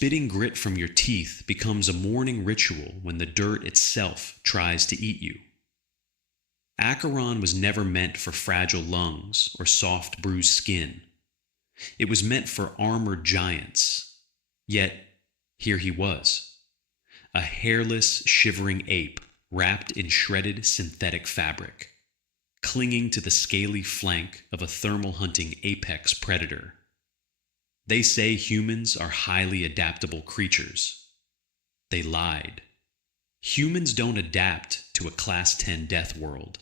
Spitting grit from your teeth becomes a morning ritual when the dirt itself tries to eat you. Acheron was never meant for fragile lungs or soft bruised skin. It was meant for armored giants. Yet, here he was, a hairless, shivering ape wrapped in shredded synthetic fabric, clinging to the scaly flank of a thermal hunting apex predator. They say humans are highly adaptable creatures. They lied. Humans don't adapt to a Class 10 death world.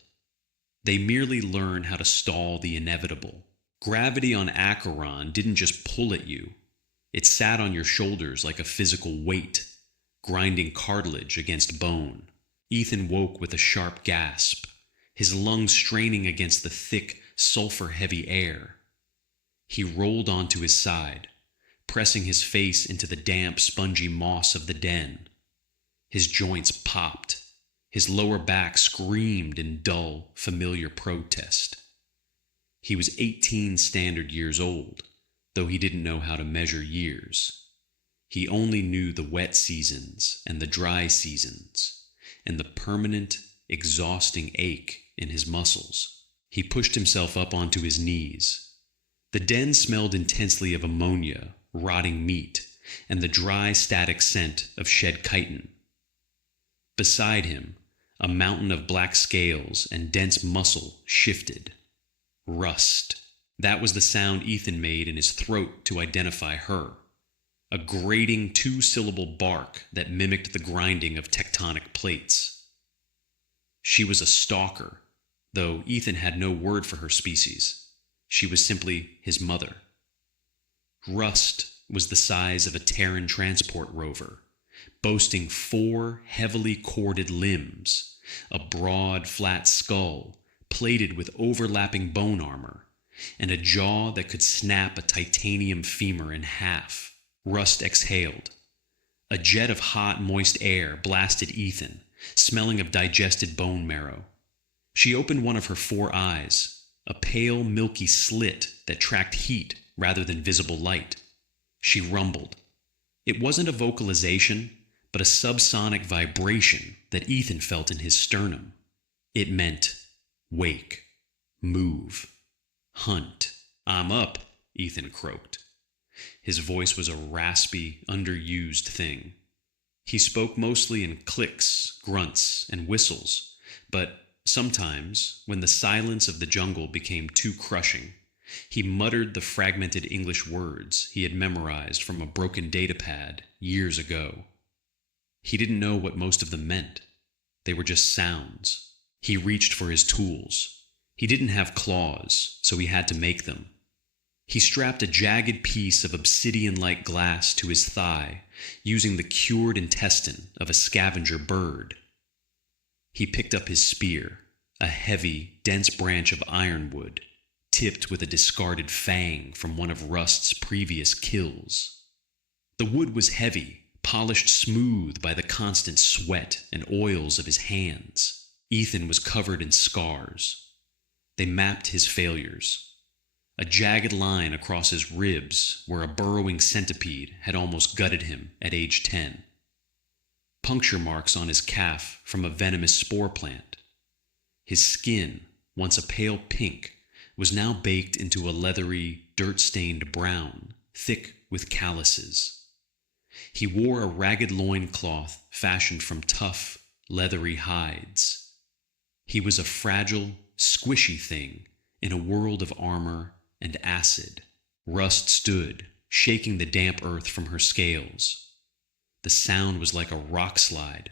They merely learn how to stall the inevitable. Gravity on Acheron didn't just pull at you. It sat on your shoulders like a physical weight, grinding cartilage against bone. Ethan woke with a sharp gasp, his lungs straining against the thick, sulfur-heavy air. He rolled onto his side, pressing his face into the damp, spongy moss of the den. His joints popped. His lower back screamed in dull, familiar protest. He was 18 standard years old, though he didn't know how to measure years. He only knew the wet seasons and the dry seasons, and the permanent, exhausting ache in his muscles. He pushed himself up onto his knees. The den smelled intensely of ammonia, rotting meat, and the dry, static scent of shed chitin. Beside him, a mountain of black scales and dense muscle shifted. Rust. That was the sound Ethan made in his throat to identify her. A grating two-syllable bark that mimicked the grinding of tectonic plates. She was a stalker, though Ethan had no word for her species. She was simply his mother. Rust was the size of a Terran transport rover, boasting 4 heavily corded limbs, a broad, flat skull plated with overlapping bone armor, and a jaw that could snap a titanium femur in half. Rust exhaled. A jet of hot, moist air blasted Ethan, smelling of digested bone marrow. She opened one of her 4 eyes, a pale, milky slit that tracked heat rather than visible light. She rumbled. It wasn't a vocalization, but a subsonic vibration that Ethan felt in his sternum. It meant, wake, move, hunt. I'm up, Ethan croaked. His voice was a raspy, underused thing. He spoke mostly in clicks, grunts, and whistles, but sometimes, when the silence of the jungle became too crushing, he muttered the fragmented English words he had memorized from a broken datapad years ago. He didn't know what most of them meant. They were just sounds. He reached for his tools. He didn't have claws, so he had to make them. He strapped a jagged piece of obsidian-like glass to his thigh, using the cured intestine of a scavenger bird. He picked up his spear, a heavy, dense branch of ironwood, tipped with a discarded fang from one of Rust's previous kills. The wood was heavy, polished smooth by the constant sweat and oils of his hands. Ethan was covered in scars. They mapped his failures. A jagged line across his ribs where a burrowing centipede had almost gutted him at age 10. Puncture marks on his calf from a venomous spore plant. His skin, once a pale pink, was now baked into a leathery, dirt-stained brown, thick with calluses. He wore a ragged loincloth fashioned from tough, leathery hides. He was a fragile, squishy thing in a world of armor and acid. Rust stood, shaking the damp earth from her scales. The sound was like a rock slide.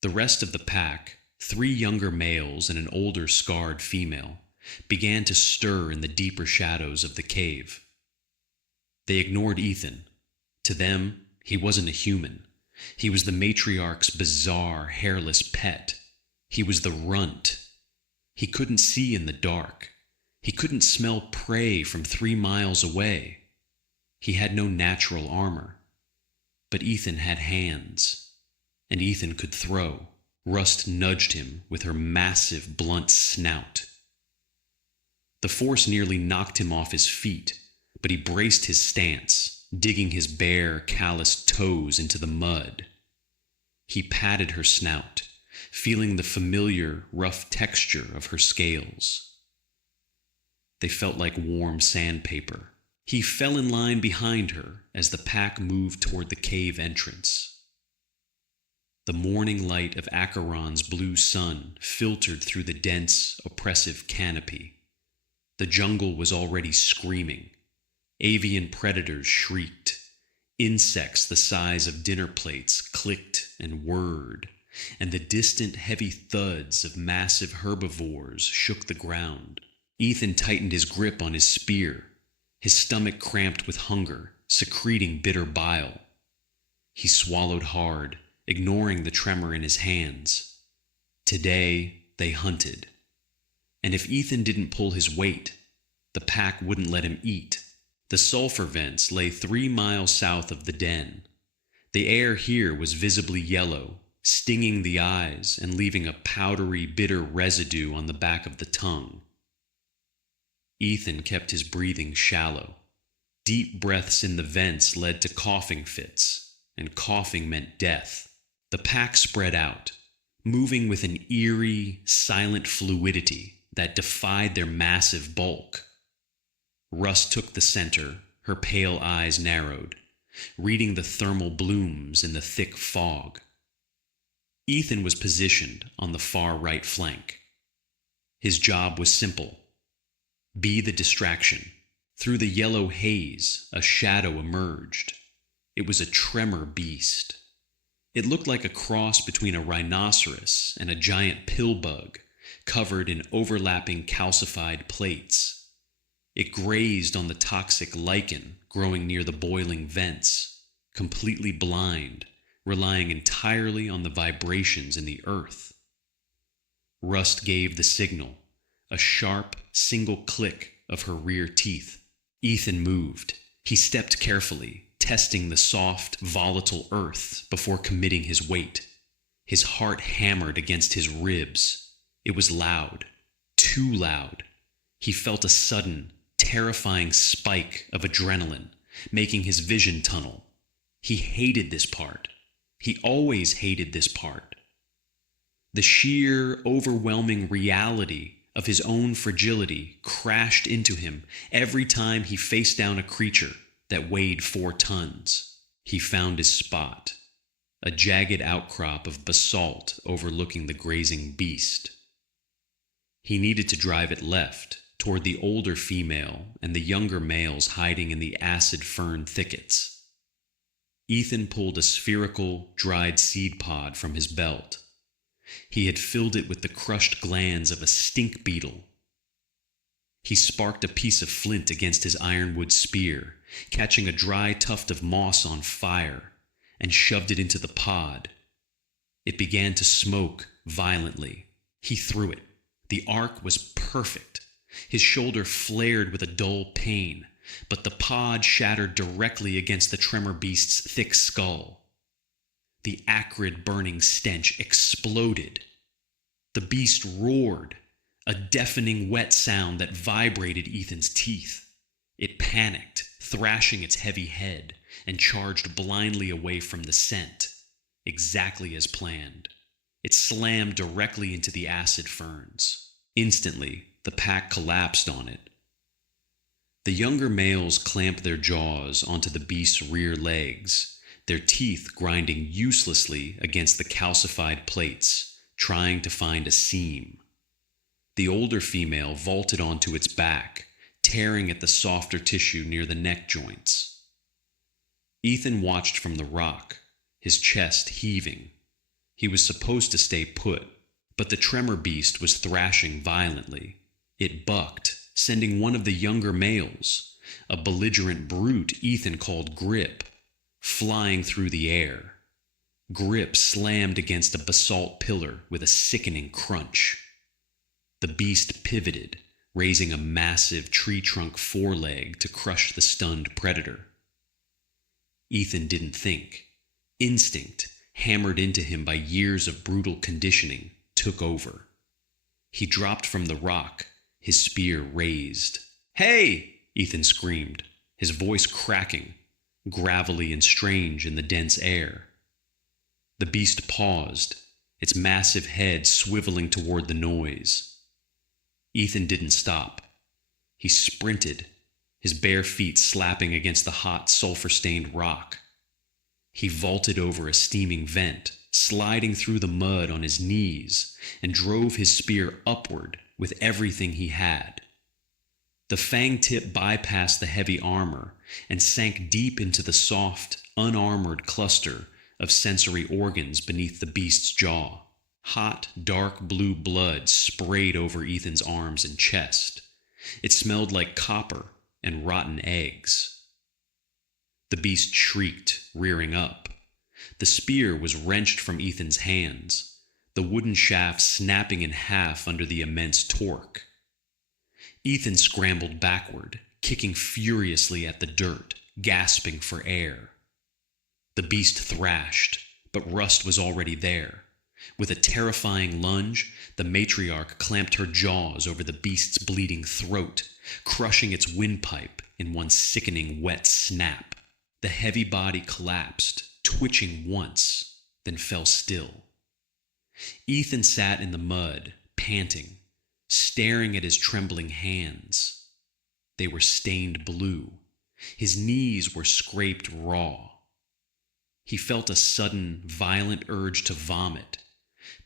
The rest of the pack, 3 younger males and an older scarred female, began to stir in the deeper shadows of the cave. They ignored Ethan. To them, he wasn't a human. He was the matriarch's bizarre, hairless pet. He was the runt. He couldn't see in the dark. He couldn't smell prey from 3 miles away. He had no natural armor. But Ethan had hands, and Ethan could throw. Rust nudged him with her massive, blunt snout. The force nearly knocked him off his feet, but he braced his stance. digging his bare, calloused toes into the mud. He patted her snout, feeling the familiar, rough texture of her scales. They felt like warm sandpaper. He fell in line behind her as the pack moved toward the cave entrance. The morning light of Acheron's blue sun filtered through the dense, oppressive canopy. The jungle was already screaming. Avian predators shrieked. Insects the size of dinner plates clicked and whirred, and the distant heavy thuds of massive herbivores shook the ground. Ethan tightened his grip on his spear, his stomach cramped with hunger, secreting bitter bile. He swallowed hard, ignoring the tremor in his hands. Today, they hunted. And if Ethan didn't pull his weight, the pack wouldn't let him eat. The sulfur vents lay 3 miles south of the den. The air here was visibly yellow, stinging the eyes and leaving a powdery, bitter residue on the back of the tongue. Ethan kept his breathing shallow. Deep breaths in the vents led to coughing fits, and coughing meant death. The pack spread out, moving with an eerie, silent fluidity that defied their massive bulk. Russ took the center, her pale eyes narrowed, reading the thermal blooms in the thick fog. Ethan was positioned on the far right flank. His job was simple: be the distraction. Through the yellow haze, a shadow emerged. It was a tremor beast. It looked like a cross between a rhinoceros and a giant pillbug, covered in overlapping calcified plates. It grazed on the toxic lichen growing near the boiling vents, completely blind, relying entirely on the vibrations in the earth. Rust gave the signal, a sharp, single click of her rear teeth. Ethan moved. He stepped carefully, testing the soft, volatile earth before committing his weight. His heart hammered against his ribs. It was loud, too loud. He felt a sudden, terrifying spike of adrenaline, making his vision tunnel. He hated this part. He always hated this part. The sheer, overwhelming reality of his own fragility crashed into him every time he faced down a creature that weighed 4 tons. He found his spot, a jagged outcrop of basalt overlooking the grazing beast. He needed to drive it left, toward the older female and the younger males hiding in the acid fern thickets. Ethan pulled a spherical, dried seed pod from his belt. He had filled it with the crushed glands of a stink beetle. He sparked a piece of flint against his ironwood spear, catching a dry tuft of moss on fire, and shoved it into the pod. It began to smoke violently. He threw it. The arc was perfect. His shoulder flared with a dull pain, but the pod shattered directly against the tremor beast's thick skull. The acrid, burning stench exploded. The beast roared, a deafening wet sound that vibrated Ethan's teeth. It panicked, thrashing its heavy head, and charged blindly away from the scent, exactly as planned. It slammed directly into the acid ferns. Instantly, the pack collapsed on it. The younger males clamped their jaws onto the beast's rear legs, their teeth grinding uselessly against the calcified plates, trying to find a seam. The older female vaulted onto its back, tearing at the softer tissue near the neck joints. Ethan watched from the rock, his chest heaving. He was supposed to stay put, but the tremor beast was thrashing violently. It bucked, sending one of the younger males, a belligerent brute Ethan called Grip, flying through the air. Grip slammed against a basalt pillar with a sickening crunch. The beast pivoted, raising a massive tree trunk foreleg to crush the stunned predator. Ethan didn't think. Instinct, hammered into him by years of brutal conditioning, took over. He dropped from the rock, his spear raised. "Hey!" Ethan screamed, his voice cracking. gravelly and strange in the dense air. The beast paused, its massive head swiveling toward the noise. Ethan didn't stop. He sprinted, his bare feet slapping against the hot, sulfur-stained rock. He vaulted over a steaming vent, sliding through the mud on his knees, and drove his spear upward with everything he had. The fang tip bypassed the heavy armor and sank deep into the soft, unarmored cluster of sensory organs beneath the beast's jaw. Hot, dark blue blood sprayed over Ethan's arms and chest. It smelled like copper and rotten eggs. The beast shrieked, rearing up. The spear was wrenched from Ethan's hands, the wooden shaft snapping in half under the immense torque. Ethan scrambled backward, kicking furiously at the dirt, gasping for air. The beast thrashed, but Rust was already there. With a terrifying lunge, the matriarch clamped her jaws over the beast's bleeding throat, crushing its windpipe in one sickening wet snap. The heavy body collapsed, twitching once, then fell still. Ethan sat in the mud, panting, staring at his trembling hands. They were stained blue. His knees were scraped raw. He felt a sudden, violent urge to vomit,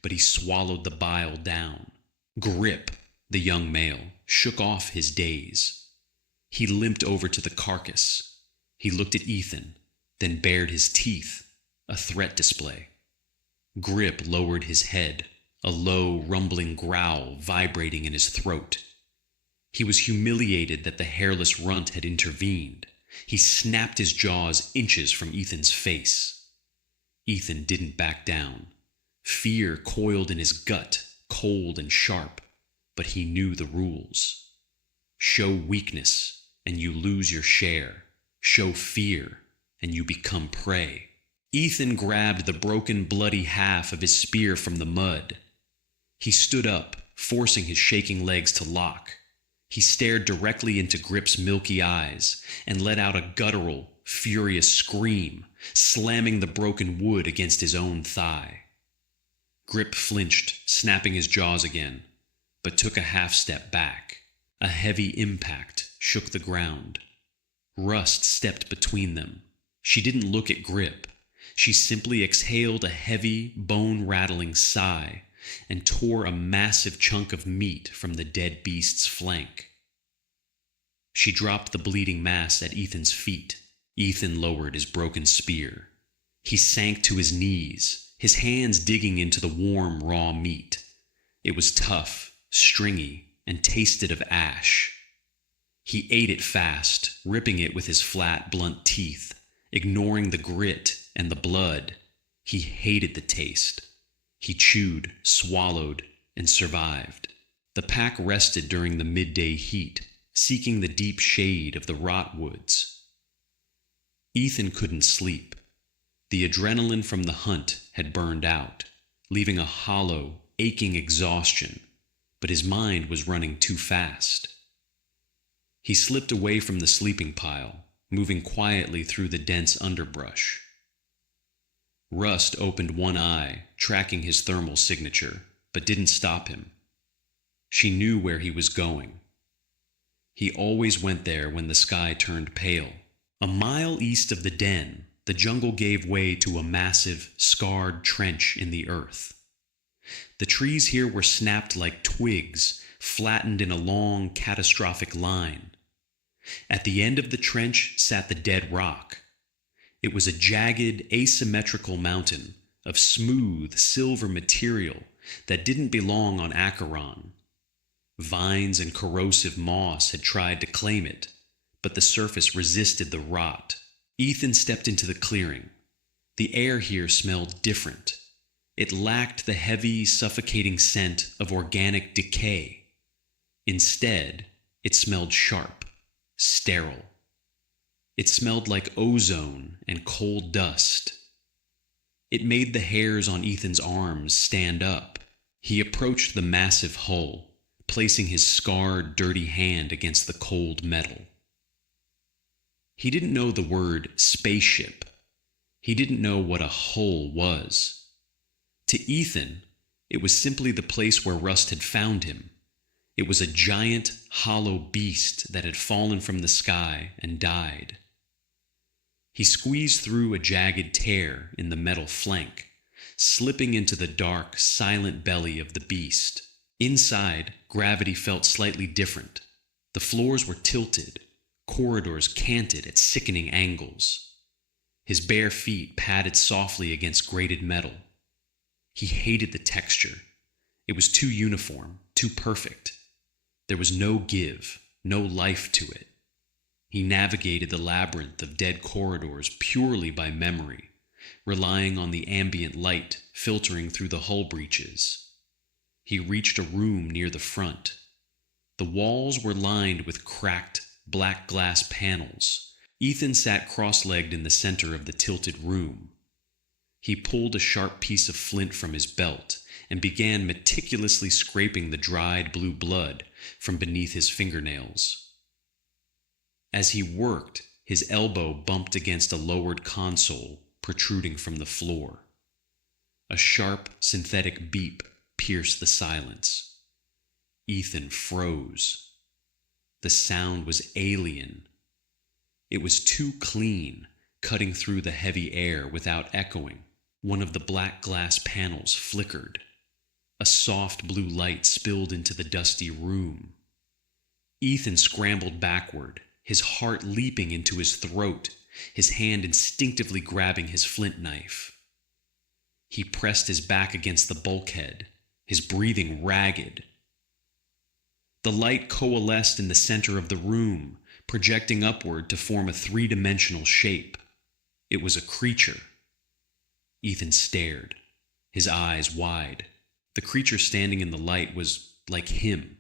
but he swallowed the bile down. Grip, the young male, shook off his daze. He limped over to the carcass. He looked at Ethan, then bared his teeth, a threat display. Grip lowered his head, a low, rumbling growl vibrating in his throat. He was humiliated that the hairless runt had intervened. He snapped his jaws inches from Ethan's face. Ethan didn't back down. Fear coiled in his gut, cold and sharp, but he knew the rules. Show weakness, and you lose your share. Show fear, and you become prey. Ethan grabbed the broken, bloody half of his spear from the mud. He stood up, forcing his shaking legs to lock. He stared directly into Grip's milky eyes and let out a guttural, furious scream, slamming the broken wood against his own thigh. Grip flinched, snapping his jaws again, but took a half-step back. A heavy impact shook the ground. Rust stepped between them. She didn't look at Grip. She simply exhaled a heavy, bone-rattling sigh and tore a massive chunk of meat from the dead beast's flank. She dropped the bleeding mass at Ethan's feet. Ethan lowered his broken spear. He sank to his knees, his hands digging into the warm, raw meat. It was tough, stringy, and tasted of ash. He ate it fast, ripping it with his flat, blunt teeth, ignoring the grit and the blood. He hated the taste. He chewed, swallowed, and survived. The pack rested during the midday heat, seeking the deep shade of the rotwoods. Ethan couldn't sleep. The adrenaline from the hunt had burned out, leaving a hollow, aching exhaustion, but his mind was running too fast. He slipped away from the sleeping pile, moving quietly through the dense underbrush. Rust opened one eye, tracking his thermal signature, but didn't stop him. She knew where he was going. He always went there when the sky turned pale. A mile east of the den, the jungle gave way to a massive, scarred trench in the earth. The trees here were snapped like twigs, flattened in a long, catastrophic line. At the end of the trench sat the dead rock. It was a jagged, asymmetrical mountain of smooth, silver material that didn't belong on Acheron. Vines and corrosive moss had tried to claim it, but the surface resisted the rot. Ethan stepped into the clearing. The air here smelled different. It lacked the heavy, suffocating scent of organic decay. Instead, it smelled sharp, sterile. It smelled like ozone and coal dust. It made the hairs on Ethan's arms stand up. He approached the massive hull, placing his scarred, dirty hand against the cold metal. He didn't know the word spaceship. He didn't know what a hull was. To Ethan, it was simply the place where Rust had found him. It was a giant, hollow beast that had fallen from the sky and died. He squeezed through a jagged tear in the metal flank, slipping into the dark, silent belly of the beast. Inside, gravity felt slightly different. The floors were tilted, corridors canted at sickening angles. His bare feet padded softly against grated metal. He hated the texture. It was too uniform, too perfect. There was no give, no life to it. He navigated the labyrinth of dead corridors purely by memory, relying on the ambient light filtering through the hull breaches. He reached a room near the front. The walls were lined with cracked, black glass panels. Ethan sat cross-legged in the center of the tilted room. He pulled a sharp piece of flint from his belt and began meticulously scraping the dried blue blood from beneath his fingernails. As he worked, his elbow bumped against a lowered console protruding from the floor. A sharp, synthetic beep pierced the silence. Ethan froze. The sound was alien. It was too clean, cutting through the heavy air without echoing. One of the black glass panels flickered. A soft blue light spilled into the dusty room. Ethan scrambled backward, his heart leaping into his throat, his hand instinctively grabbing his flint knife. He pressed his back against the bulkhead, his breathing ragged. The light coalesced in the center of the room, projecting upward to form a three-dimensional shape. It was a creature. Ethan stared, his eyes wide. The creature standing in the light was like him.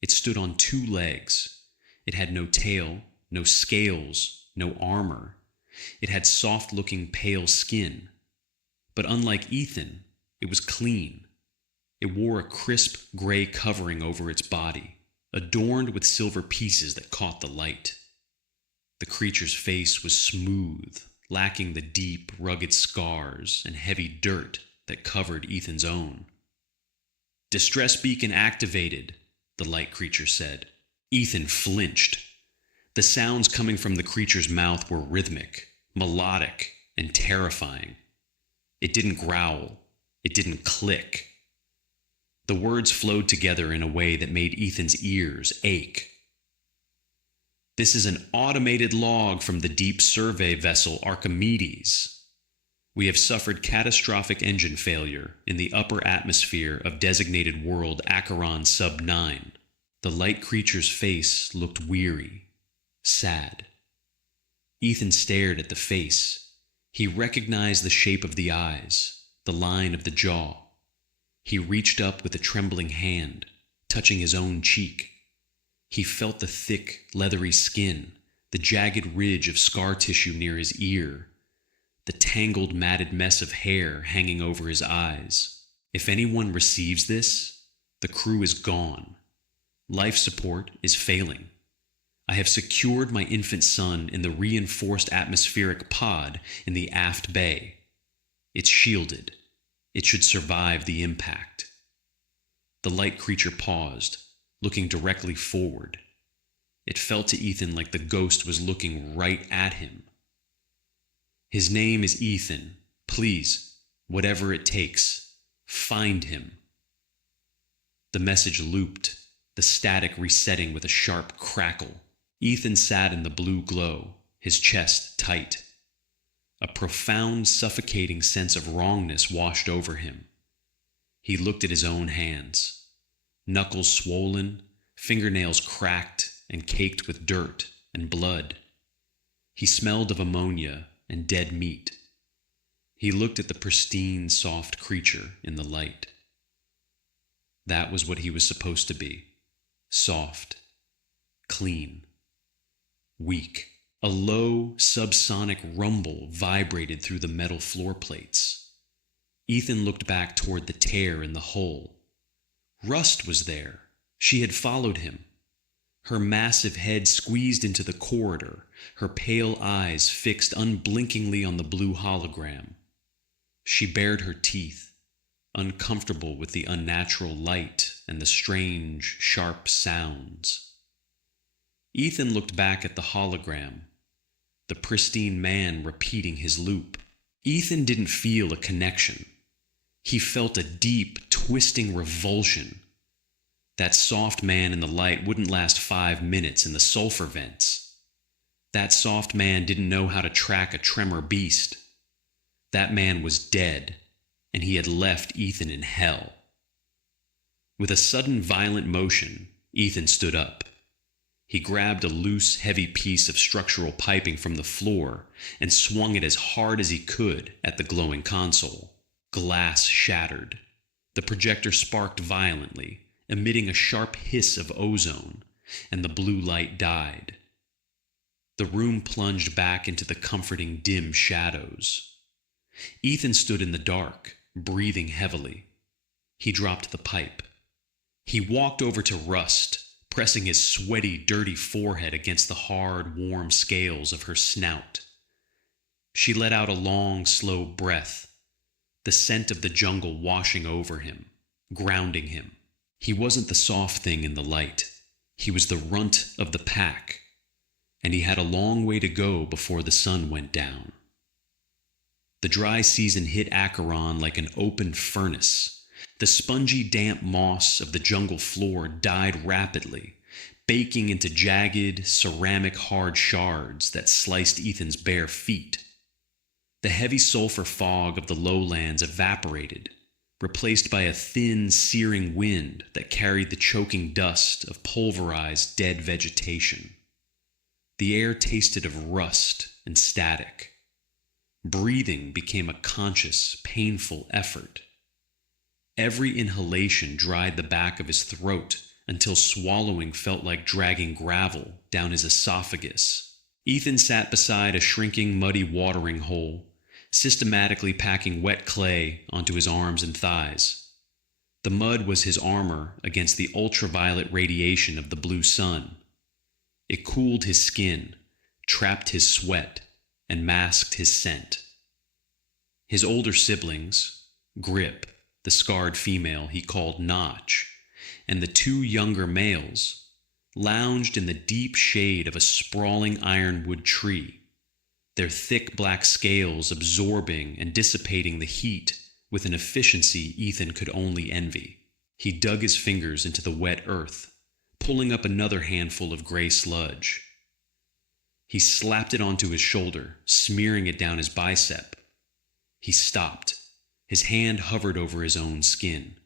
It stood on two legs. It had no tail, no scales, no armor. It had soft-looking pale skin. But unlike Ethan, it was clean. It wore a crisp gray covering over its body, adorned with silver pieces that caught the light. The creature's face was smooth, lacking the deep, rugged scars and heavy dirt that covered Ethan's own. "Distress beacon activated," the light creature said. Ethan flinched. The sounds coming from the creature's mouth were rhythmic, melodic, and terrifying. It didn't growl. It didn't click. The words flowed together in a way that made Ethan's ears ache. "This is an automated log from the deep survey vessel Archimedes. We have suffered catastrophic engine failure in the upper atmosphere of designated world Acheron Sub-9. The light creature's face looked weary, sad. Ethan stared at the face. He recognized the shape of the eyes, the line of the jaw. He reached up with a trembling hand, touching his own cheek. He felt the thick, leathery skin, the jagged ridge of scar tissue near his ear, the tangled, matted mess of hair hanging over his eyes. If anyone receives this, the crew is gone. Life support is failing. I have secured my infant son in the reinforced atmospheric pod in the aft bay. It's shielded. It should survive the impact." The light creature paused, looking directly forward. It felt to Ethan like the ghost was looking right at him. "His name is Ethan. Please, whatever it takes, find him." The message looped, the static resetting with a sharp crackle. Ethan sat in the blue glow, his chest tight. A profound, suffocating sense of wrongness washed over him. He looked at his own hands. Knuckles swollen, fingernails cracked and caked with dirt and blood. He smelled of ammonia and dead meat. He looked at the pristine, soft creature in the light. That was what he was supposed to be. Soft, clean, weak. A low, subsonic rumble vibrated through the metal floor plates. Ethan looked back toward the tear in the hull. Rust was there. She had followed him. Her massive head squeezed into the corridor, her pale eyes fixed unblinkingly on the blue hologram. She bared her teeth, uncomfortable with the unnatural light and the strange, sharp sounds. Ethan looked back at the hologram, the pristine man repeating his loop. Ethan didn't feel a connection. He felt a deep, twisting revulsion. That soft man in the light wouldn't last 5 minutes in the sulfur vents. That soft man didn't know how to track a tremor beast. That man was dead, and he had left Ethan in hell. With a sudden violent motion, Ethan stood up. He grabbed a loose, heavy piece of structural piping from the floor and swung it as hard as he could at the glowing console. Glass shattered. The projector sparked violently, emitting a sharp hiss of ozone, and the blue light died. The room plunged back into the comforting dim shadows. Ethan stood in the dark, breathing heavily. He dropped the pipe. He walked over to Rust, pressing his sweaty, dirty forehead against the hard, warm scales of her snout. She let out a long, slow breath, the scent of the jungle washing over him, grounding him. He wasn't the soft thing in the light. He was the runt of the pack, and he had a long way to go before the sun went down. The dry season hit Acheron like an open furnace. The spongy, damp moss of the jungle floor died rapidly, baking into jagged, ceramic hard shards that sliced Ethan's bare feet. The heavy sulfur fog of the lowlands evaporated, replaced by a thin, searing wind that carried the choking dust of pulverized, dead vegetation. The air tasted of rust and static. Breathing became a conscious, painful effort. Every inhalation dried the back of his throat until swallowing felt like dragging gravel down his esophagus. Ethan sat beside a shrinking, muddy watering hole, systematically packing wet clay onto his arms and thighs. The mud was his armor against the ultraviolet radiation of the blue sun. It cooled his skin, trapped his sweat, and masked his scent. His older siblings, Grip, the scarred female he called Notch, and the 2 younger males, lounged in the deep shade of a sprawling ironwood tree, their thick black scales absorbing and dissipating the heat with an efficiency Ethan could only envy. He dug his fingers into the wet earth, pulling up another handful of gray sludge. He slapped it onto his shoulder, smearing it down his bicep. He stopped. His hand hovered over his own skin.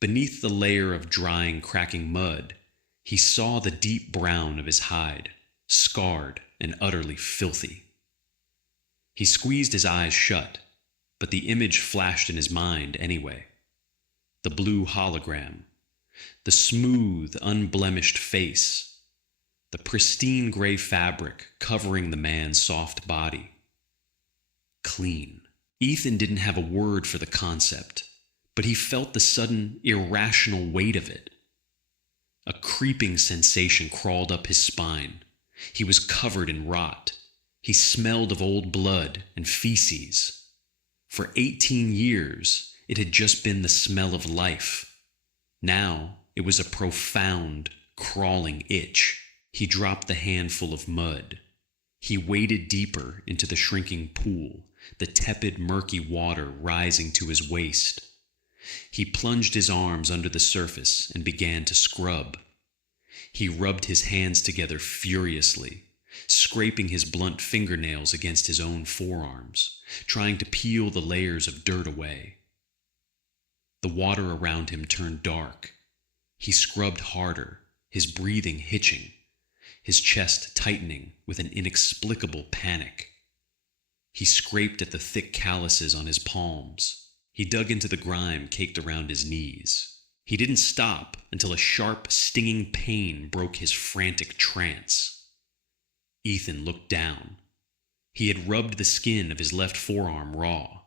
Beneath the layer of drying, cracking mud, he saw the deep brown of his hide, scarred and utterly filthy. He squeezed his eyes shut, but the image flashed in his mind anyway. The blue hologram, the smooth, unblemished face, the pristine gray fabric covering the man's soft body. Clean. Ethan didn't have a word for the concept, but he felt the sudden, irrational weight of it. A creeping sensation crawled up his spine. He was covered in rot. He smelled of old blood and feces. For 18 years, it had just been the smell of life. Now, it was a profound, crawling itch. He dropped the handful of mud. He waded deeper into the shrinking pool, the tepid, murky water rising to his waist. He plunged his arms under the surface and began to scrub. He rubbed his hands together furiously, scraping his blunt fingernails against his own forearms, trying to peel the layers of dirt away. The water around him turned dark. He scrubbed harder, his breathing hitching, his chest tightening with an inexplicable panic. He scraped at the thick calluses on his palms. He dug into the grime caked around his knees. He didn't stop until a sharp, stinging pain broke his frantic trance. Ethan looked down. He had rubbed the skin of his left forearm raw.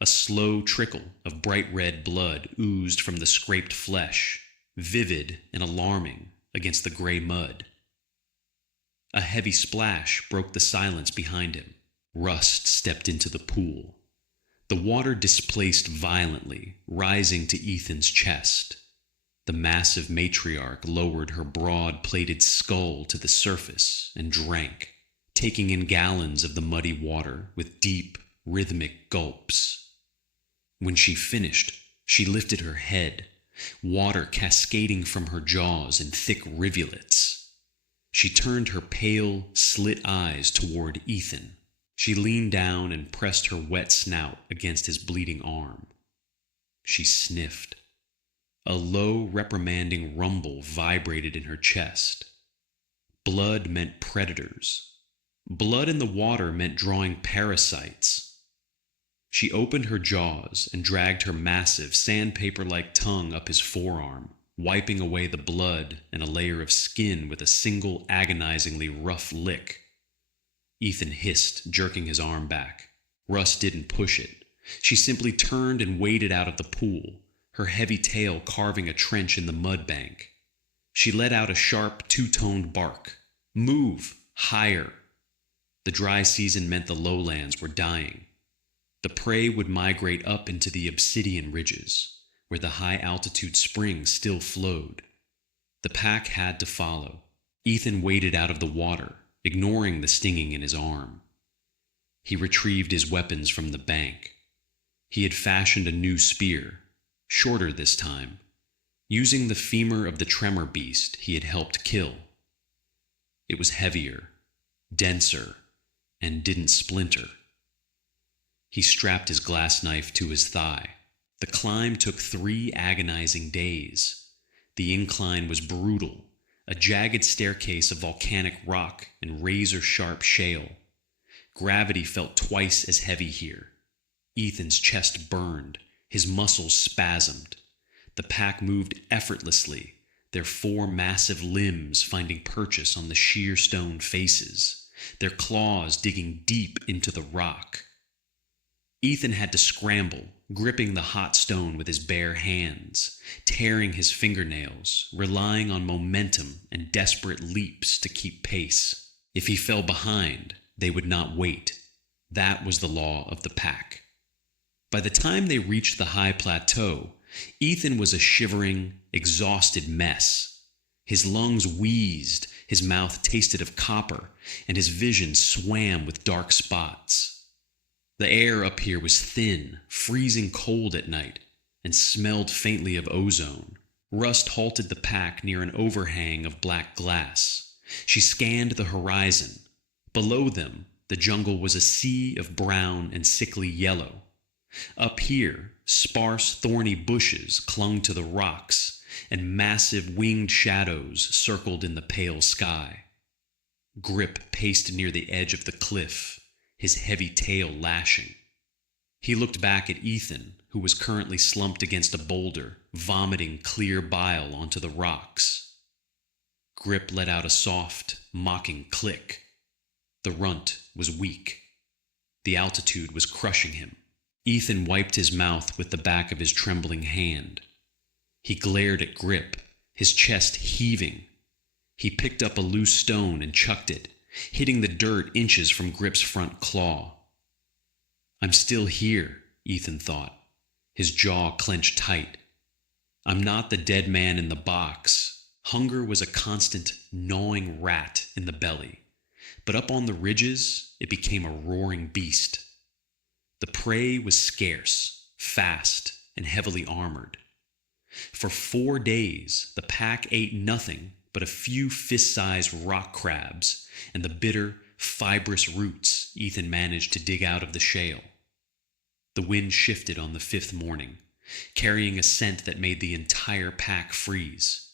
A slow trickle of bright red blood oozed from the scraped flesh, vivid and alarming against the gray mud. A heavy splash broke the silence behind him. Rust stepped into the pool. The water displaced violently, rising to Ethan's chest. The massive matriarch lowered her broad-plated skull to the surface and drank, taking in gallons of the muddy water with deep, rhythmic gulps. When she finished, she lifted her head, water cascading from her jaws in thick rivulets. She turned her pale, slit eyes toward Ethan. She leaned down and pressed her wet snout against his bleeding arm. She sniffed. A low, reprimanding rumble vibrated in her chest. Blood meant predators. Blood in the water meant drawing parasites. She opened her jaws and dragged her massive, sandpaper-like tongue up his forearm, wiping away the blood and a layer of skin with a single agonizingly rough lick. Ethan hissed, jerking his arm back. Russ didn't push it. She simply turned and waded out of the pool, her heavy tail carving a trench in the mud bank. She let out a sharp, two-toned bark. Move! Higher! The dry season meant the lowlands were dying. The prey would migrate up into the obsidian ridges, where the high-altitude springs still flowed. The pack had to follow. Ethan waded out of the water, ignoring the stinging in his arm. He retrieved his weapons from the bank. He had fashioned a new spear, shorter this time, using the femur of the tremor beast he had helped kill. It was heavier, denser, and didn't splinter. He strapped his glass knife to his thigh. The climb took 3 agonizing days. The incline was brutal, a jagged staircase of volcanic rock and razor-sharp shale. Gravity felt twice as heavy here. Ethan's chest burned, his muscles spasmed. The pack moved effortlessly, their 4 massive limbs finding purchase on the sheer stone faces, their claws digging deep into the rock. Ethan had to scramble, gripping the hot stone with his bare hands, tearing his fingernails, relying on momentum and desperate leaps to keep pace. If he fell behind, they would not wait. That was the law of the pack. By the time they reached the high plateau, Ethan was a shivering, exhausted mess. His lungs wheezed, his mouth tasted of copper, and his vision swam with dark spots. The air up here was thin, freezing cold at night, and smelled faintly of ozone. Rust halted the pack near an overhang of black glass. She scanned the horizon. Below them, the jungle was a sea of brown and sickly yellow. Up here, sparse, thorny bushes clung to the rocks, and massive winged shadows circled in the pale sky. Grip paced near the edge of the cliff, his heavy tail lashing. He looked back at Ethan, who was currently slumped against a boulder, vomiting clear bile onto the rocks. Grip let out a soft, mocking click. The runt was weak. The altitude was crushing him. Ethan wiped his mouth with the back of his trembling hand. He glared at Grip, his chest heaving. He picked up a loose stone and chucked it, hitting the dirt inches from Grip's front claw. I'm still here, Ethan thought, his jaw clenched tight. I'm not the dead man in the box. Hunger was a constant, gnawing rat in the belly, but up on the ridges, it became a roaring beast. The prey was scarce, fast, and heavily armored. For 4 days, the pack ate nothing but a few fist-sized rock crabs and the bitter, fibrous roots Ethan managed to dig out of the shale. The wind shifted on the 5th morning, carrying a scent that made the entire pack freeze.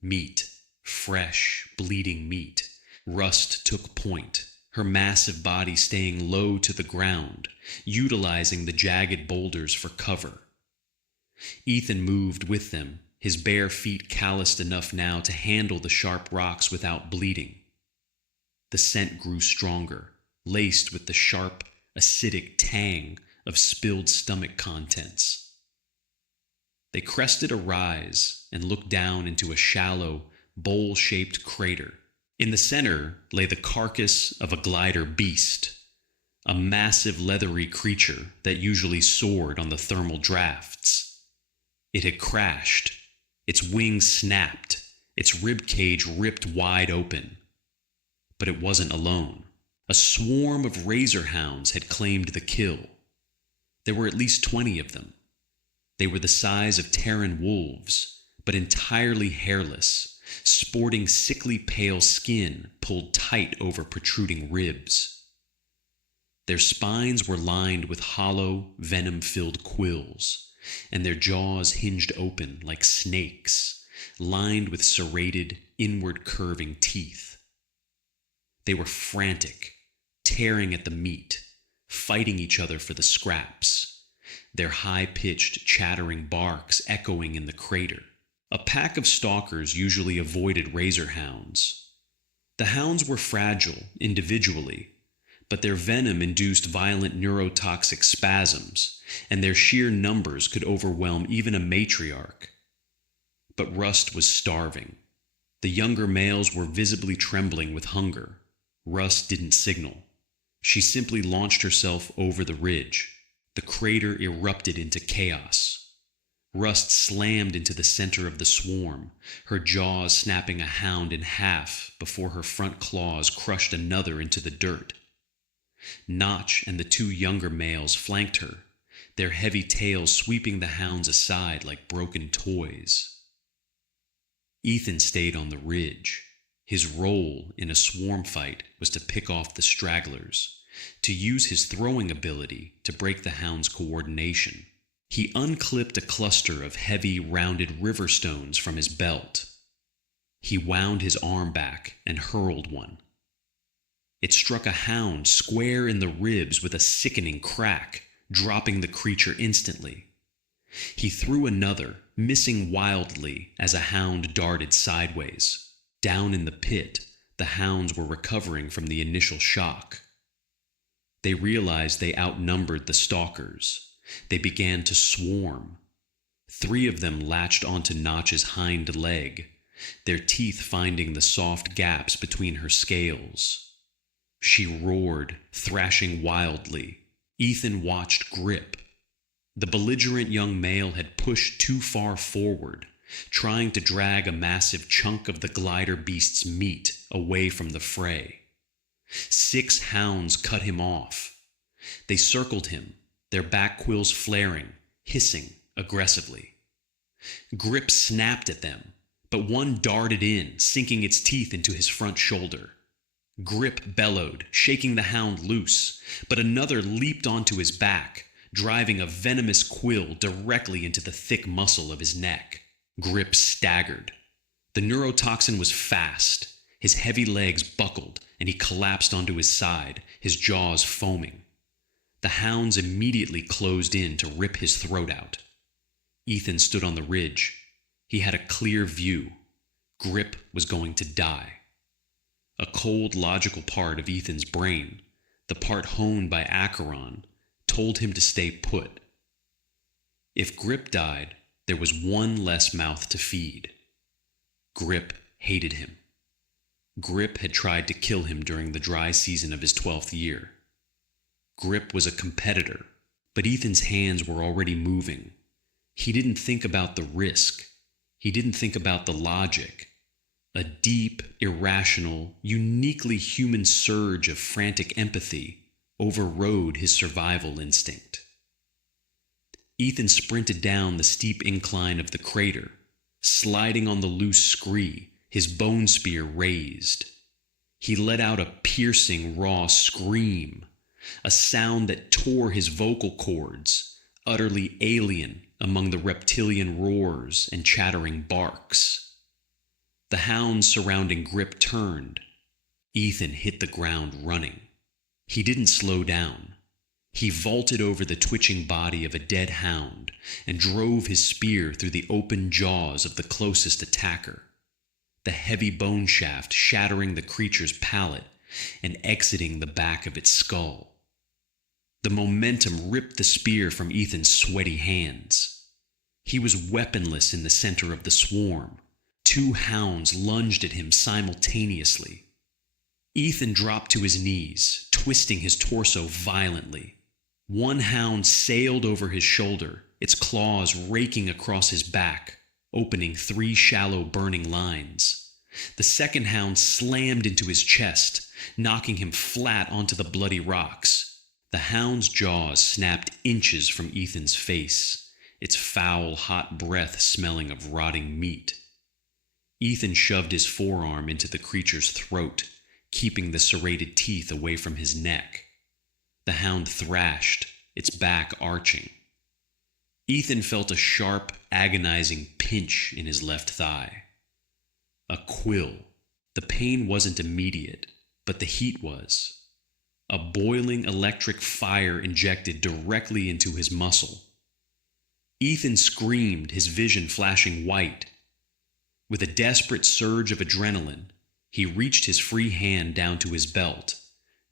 Meat, fresh, bleeding meat. Rust took point, her massive body staying low to the ground, utilizing the jagged boulders for cover. Ethan moved with them, his bare feet calloused enough now to handle the sharp rocks without bleeding. The scent grew stronger, laced with the sharp, acidic tang of spilled stomach contents. They crested a rise and looked down into a shallow, bowl-shaped crater. In the center lay the carcass of a glider beast, a massive leathery creature that usually soared on the thermal drafts. It had crashed. Its wings snapped. Its rib cage ripped wide open. But it wasn't alone. A swarm of razor hounds had claimed the kill. There were at least 20 of them. They were the size of Terran wolves, but entirely hairless, sporting sickly pale skin pulled tight over protruding ribs. Their spines were lined with hollow, venom-filled quills, and their jaws hinged open like snakes, lined with serrated, inward-curving teeth. They were frantic, tearing at the meat, fighting each other for the scraps, their high-pitched, chattering barks echoing in the crater. A pack of stalkers usually avoided razor hounds. The hounds were fragile individually, but their venom induced violent neurotoxic spasms, and their sheer numbers could overwhelm even a matriarch. But Rust was starving. The younger males were visibly trembling with hunger. Rust didn't signal. She simply launched herself over the ridge. The crater erupted into chaos. Rust slammed into the center of the swarm, her jaws snapping a hound in half before her front claws crushed another into the dirt. Notch and the two younger males flanked her, their heavy tails sweeping the hounds aside like broken toys. Ethan stayed on the ridge. His role in a swarm fight was to pick off the stragglers, to use his throwing ability to break the hound's coordination. He unclipped a cluster of heavy, rounded river stones from his belt. He wound his arm back and hurled one. It struck a hound square in the ribs with a sickening crack, dropping the creature instantly. He threw another, missing wildly as a hound darted sideways. Down in the pit, the hounds were recovering from the initial shock. They realized they outnumbered the stalkers. They began to swarm. 3 of them latched onto Notch's hind leg, their teeth finding the soft gaps between her scales. She roared, thrashing wildly. Ethan watched grip. The belligerent young male had pushed too far forward, trying to drag a massive chunk of the glider beast's meat away from the fray. 6 hounds cut him off. They circled him, their back quills flaring, hissing aggressively. Grip snapped at them, but one darted in, sinking its teeth into his front shoulder. Grip bellowed, shaking the hound loose, but another leaped onto his back, driving a venomous quill directly into the thick muscle of his neck. Grip staggered. The neurotoxin was fast. His heavy legs buckled, and he collapsed onto his side, his jaws foaming. The hounds immediately closed in to rip his throat out. Ethan stood on the ridge. He had a clear view. Grip was going to die. A cold, logical part of Ethan's brain, the part honed by Acheron, told him to stay put. If Grip died, there was one less mouth to feed. Grip hated him. Grip had tried to kill him during the dry season of his 12th year. Grip was a competitor, but Ethan's hands were already moving. He didn't think about the risk. He didn't think about the logic. A deep, irrational, uniquely human surge of frantic empathy overrode his survival instinct. Ethan sprinted down the steep incline of the crater, sliding on the loose scree, his bone spear raised. He let out a piercing, raw scream, a sound that tore his vocal cords, utterly alien among the reptilian roars and chattering barks. The hounds surrounding Grip turned. Ethan hit the ground running. He didn't slow down. He vaulted over the twitching body of a dead hound and drove his spear through the open jaws of the closest attacker, the heavy bone shaft shattering the creature's palate and exiting the back of its skull. The momentum ripped the spear from Ethan's sweaty hands. He was weaponless in the center of the swarm, 2 hounds lunged at him simultaneously. Ethan dropped to his knees, twisting his torso violently. One hound sailed over his shoulder, its claws raking across his back, opening 3 shallow burning lines. The second hound slammed into his chest, knocking him flat onto the bloody rocks. The hound's jaws snapped inches from Ethan's face, its foul, hot breath smelling of rotting meat. Ethan shoved his forearm into the creature's throat, keeping the serrated teeth away from his neck. The hound thrashed, its back arching. Ethan felt a sharp, agonizing pinch in his left thigh. A quill. The pain wasn't immediate, but the heat was. A boiling electric fire injected directly into his muscle. Ethan screamed, his vision flashing white. With a desperate surge of adrenaline, he reached his free hand down to his belt,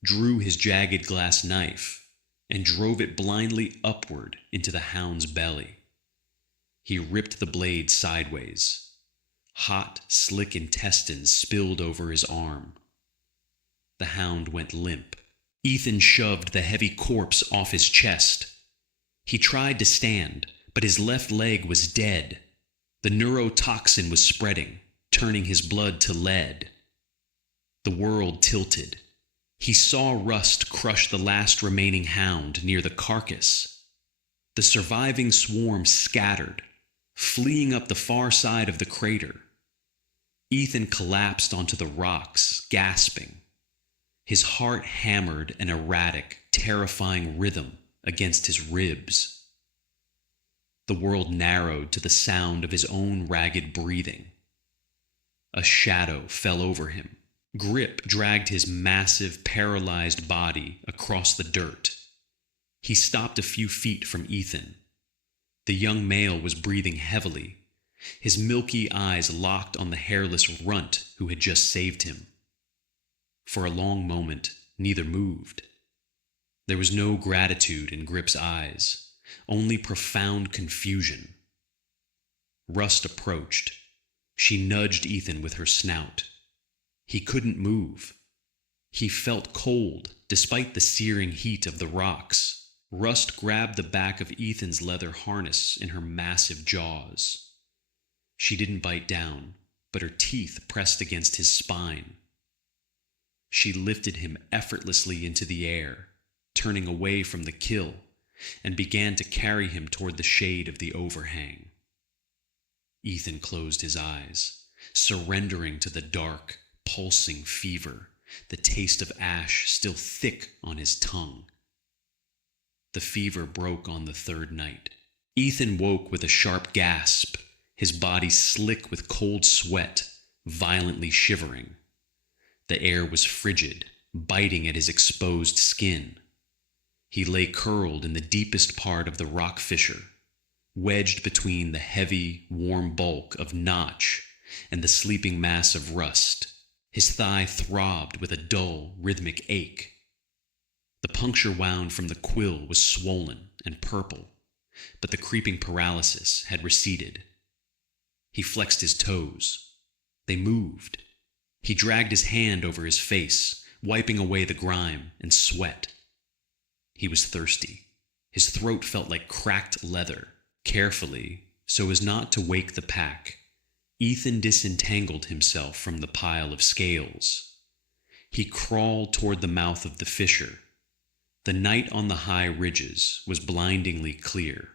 drew his jagged glass knife, and drove it blindly upward into the hound's belly. He ripped the blade sideways. Hot, slick intestines spilled over his arm. The hound went limp. Ethan shoved the heavy corpse off his chest. He tried to stand, but his left leg was dead. The neurotoxin was spreading, turning his blood to lead. The world tilted. He saw rust crush the last remaining hound near the carcass. The surviving swarm scattered, fleeing up the far side of the crater. Ethan collapsed onto the rocks, gasping. His heart hammered an erratic, terrifying rhythm against his ribs. The world narrowed to the sound of his own ragged breathing. A shadow fell over him. Grip dragged his massive, paralyzed body across the dirt. He stopped a few feet from Ethan. The young male was breathing heavily, his milky eyes locked on the hairless runt who had just saved him. For a long moment, neither moved. There was no gratitude in Grip's eyes, only profound confusion. Rust approached. She nudged Ethan with her snout. He couldn't move. He felt cold, despite the searing heat of the rocks. Rust grabbed the back of Ethan's leather harness in her massive jaws. She didn't bite down, but her teeth pressed against his spine. She lifted him effortlessly into the air, turning away from the kill, and began to carry him toward the shade of the overhang. Ethan closed his eyes, surrendering to the dark, pulsing fever, the taste of ash still thick on his tongue. The fever broke on the 3rd night. Ethan woke with a sharp gasp, his body slick with cold sweat, violently shivering. The air was frigid, biting at his exposed skin. He lay curled in the deepest part of the rock fissure, wedged between the heavy, warm bulk of Notch and the sleeping mass of Rust. His thigh throbbed with a dull, rhythmic ache. The puncture wound from the quill was swollen and purple, but the creeping paralysis had receded. He flexed his toes. They moved. He dragged his hand over his face, wiping away the grime and sweat. He was thirsty. His throat felt like cracked leather. Carefully, so as not to wake the pack, Ethan disentangled himself from the pile of scales. He crawled toward the mouth of the fissure. The night on the high ridges was blindingly clear.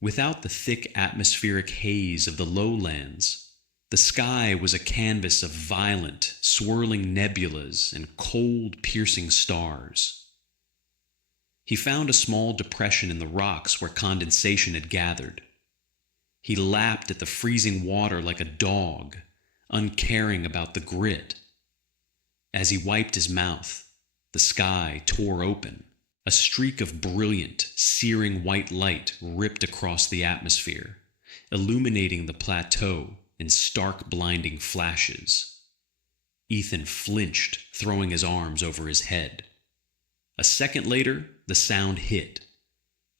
Without the thick atmospheric haze of the lowlands, the sky was a canvas of violent, swirling nebulas and cold, piercing stars. He found a small depression in the rocks where condensation had gathered. He lapped at the freezing water like a dog, uncaring about the grit. As he wiped his mouth, the sky tore open. A streak of brilliant, searing white light ripped across the atmosphere, illuminating the plateau in stark, blinding flashes. Ethan flinched, throwing his arms over his head. A second later, the sound hit.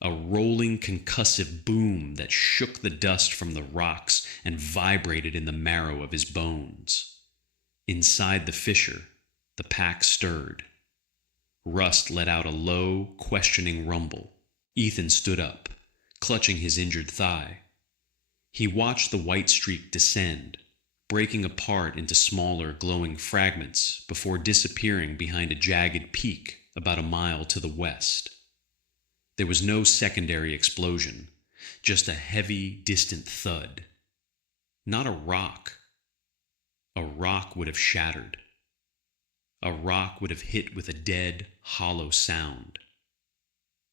a rolling concussive boom that shook the dust from the rocks and vibrated in the marrow of his bones. Inside the fissure, the pack stirred. Rust let out a low, questioning rumble. Ethan stood up, clutching his injured thigh. He watched the white streak descend, breaking apart into smaller, glowing fragments before disappearing behind a jagged peak about a mile to the west. There was no secondary explosion, just a heavy, distant thud. Not a rock. A rock would have shattered. A rock would have hit with a dead, hollow sound.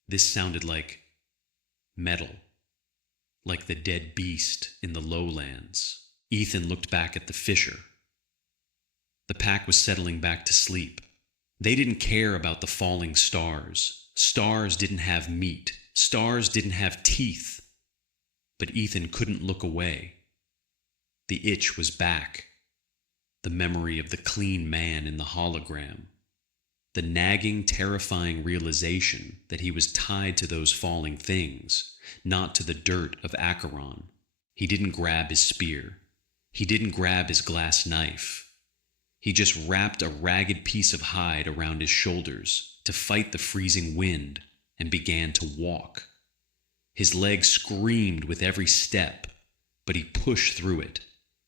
This sounded like metal, like the dead beast in the lowlands. Ethan looked back at the fissure. The pack was settling back to sleep. They didn't care about the falling stars. Stars didn't have meat. Stars didn't have teeth. But Ethan couldn't look away. The itch was back. The memory of the clean man in the hologram. The nagging, terrifying realization that he was tied to those falling things, not to the dirt of Acheron. He didn't grab his spear. He didn't grab his glass knife. He just wrapped a ragged piece of hide around his shoulders to fight the freezing wind and began to walk. His legs screamed with every step, but he pushed through it,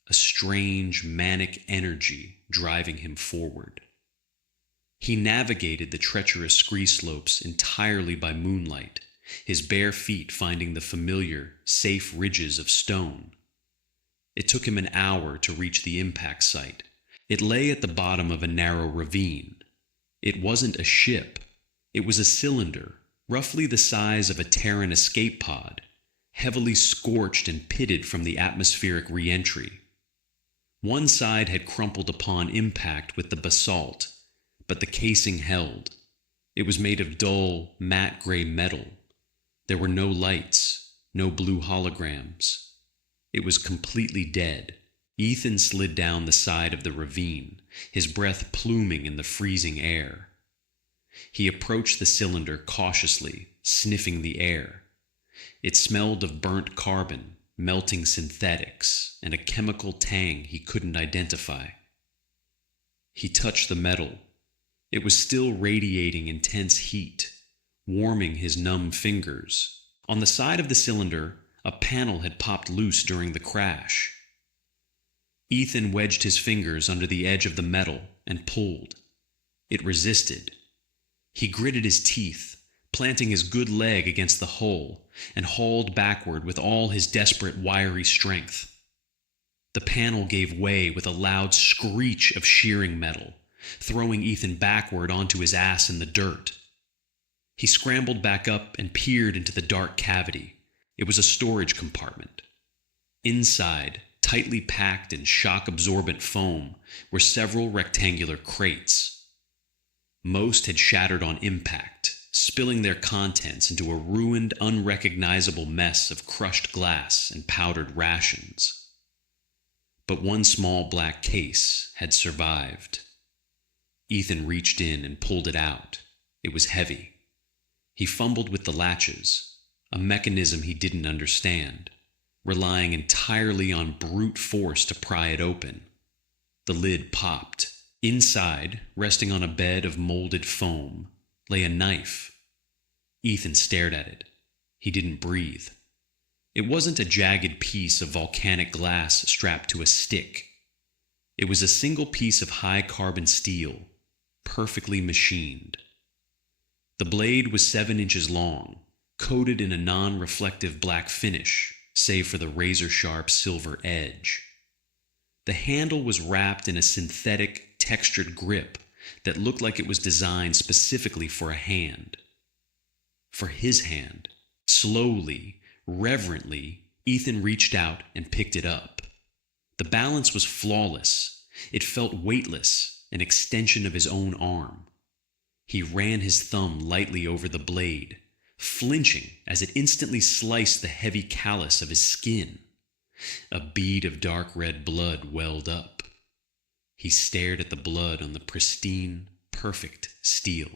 a strange, manic energy driving him forward. He navigated the treacherous scree slopes entirely by moonlight, his bare feet finding the familiar, safe ridges of stone. It took him an hour to reach the impact site. It lay at the bottom of a narrow ravine. It wasn't a ship. It was a cylinder, roughly the size of a Terran escape pod, heavily scorched and pitted from the atmospheric re-entry. One side had crumpled upon impact with the basalt, but the casing held. It was made of dull, matte gray metal. There were no lights, no blue holograms. It was completely dead. Ethan slid down the side of the ravine, his breath pluming in the freezing air. He approached the cylinder cautiously, sniffing the air. It smelled of burnt carbon, melting synthetics, and a chemical tang he couldn't identify. He touched the metal. It was still radiating intense heat, warming his numb fingers. On the side of the cylinder, a panel had popped loose during the crash. Ethan wedged his fingers under the edge of the metal and pulled. It resisted. He gritted his teeth, planting his good leg against the hull, and hauled backward with all his desperate wiry strength. The panel gave way with a loud screech of shearing metal, throwing Ethan backward onto his ass in the dirt. He scrambled back up and peered into the dark cavity. It was a storage compartment. Inside, tightly packed in shock-absorbent foam, were several rectangular crates. Most had shattered on impact, spilling their contents into a ruined, unrecognizable mess of crushed glass and powdered rations. But one small black case had survived. Ethan reached in and pulled it out. It was heavy. He fumbled with the latches, a mechanism he didn't understand, relying entirely on brute force to pry it open. The lid popped. Inside, resting on a bed of molded foam, lay a knife. Ethan stared at it. He didn't breathe. It wasn't a jagged piece of volcanic glass strapped to a stick. It was a single piece of high-carbon steel, perfectly machined. The blade was 7 inches long, coated in a non-reflective black finish, save for the razor-sharp silver edge. The handle was wrapped in a synthetic, textured grip that looked like it was designed specifically for a hand. For his hand. Slowly, reverently, Ethan reached out and picked it up. The balance was flawless. It felt weightless, an extension of his own arm. He ran his thumb lightly over the blade, flinching as it instantly sliced the heavy callus of his skin. A bead of dark red blood welled up. He stared at the blood on the pristine, perfect steel.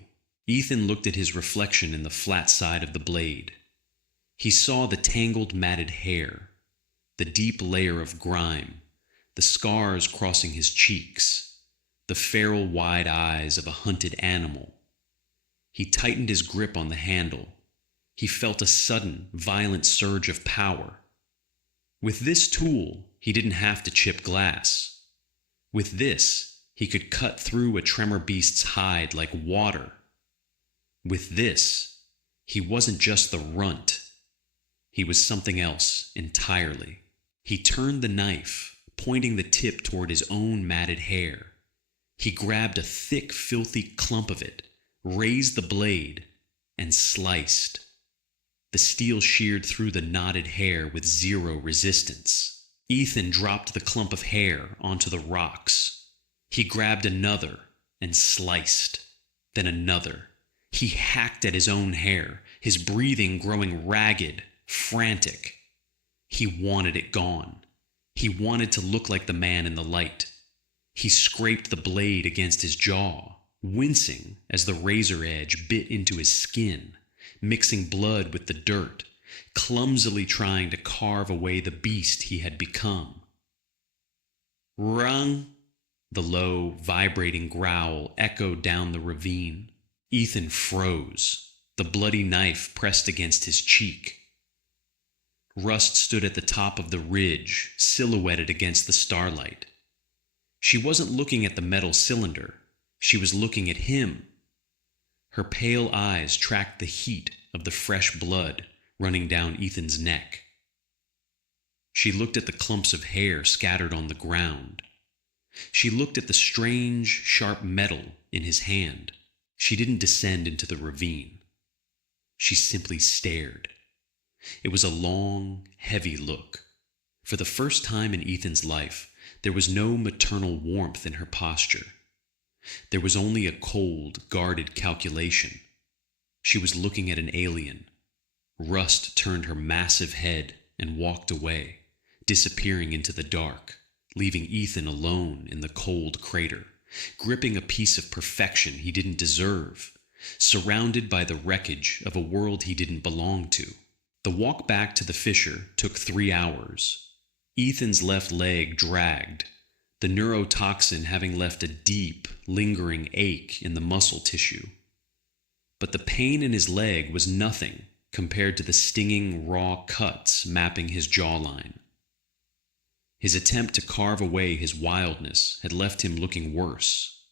Ethan looked at his reflection in the flat side of the blade. He saw the tangled matted hair, the deep layer of grime, the scars crossing his cheeks, the feral wide eyes of a hunted animal. He tightened his grip on the handle. He felt a sudden, violent surge of power. With this tool, he didn't have to chip glass. With this, he could cut through a tremor beast's hide like water. With this, he wasn't just the runt. He was something else entirely. He turned the knife, pointing the tip toward his own matted hair. He grabbed a thick, filthy clump of it, raised the blade, and sliced. The steel sheared through the knotted hair with zero resistance. Ethan dropped the clump of hair onto the rocks. He grabbed another and sliced, then another. He hacked at his own hair, his breathing growing ragged, frantic. He wanted it gone. He wanted to look like the man in the light. He scraped the blade against his jaw, wincing as the razor edge bit into his skin, mixing blood with the dirt, clumsily trying to carve away the beast he had become. Rung! The low, vibrating growl echoed down the ravine. Ethan froze, the bloody knife pressed against his cheek. Rust stood at the top of the ridge, silhouetted against the starlight. She wasn't looking at the metal cylinder. She was looking at him. Her pale eyes tracked the heat of the fresh blood running down Ethan's neck. She looked at the clumps of hair scattered on the ground. She looked at the strange, sharp metal in his hand. She didn't descend into the ravine. She simply stared. It was a long, heavy look. For the first time in Ethan's life, there was no maternal warmth in her posture. There was only a cold, guarded calculation. She was looking at an alien. Rust turned her massive head and walked away, disappearing into the dark, leaving Ethan alone in the cold crater, gripping a piece of perfection he didn't deserve, surrounded by the wreckage of a world he didn't belong to. The walk back to the fissure took 3 hours. Ethan's left leg dragged, the neurotoxin having left a deep, lingering ache in the muscle tissue. But the pain in his leg was nothing compared to the stinging, raw cuts mapping his jawline. His attempt to carve away his wildness had left him looking worse.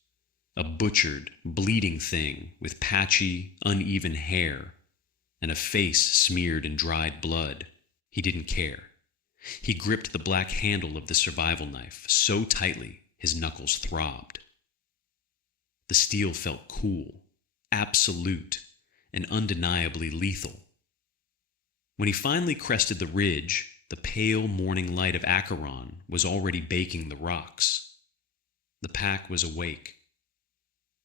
A butchered, bleeding thing with patchy, uneven hair and a face smeared in dried blood. He didn't care. He gripped the black handle of the survival knife so tightly his knuckles throbbed. The steel felt cool, absolute, and undeniably lethal. When he finally crested the ridge, the pale morning light of Acheron was already baking the rocks. The pack was awake.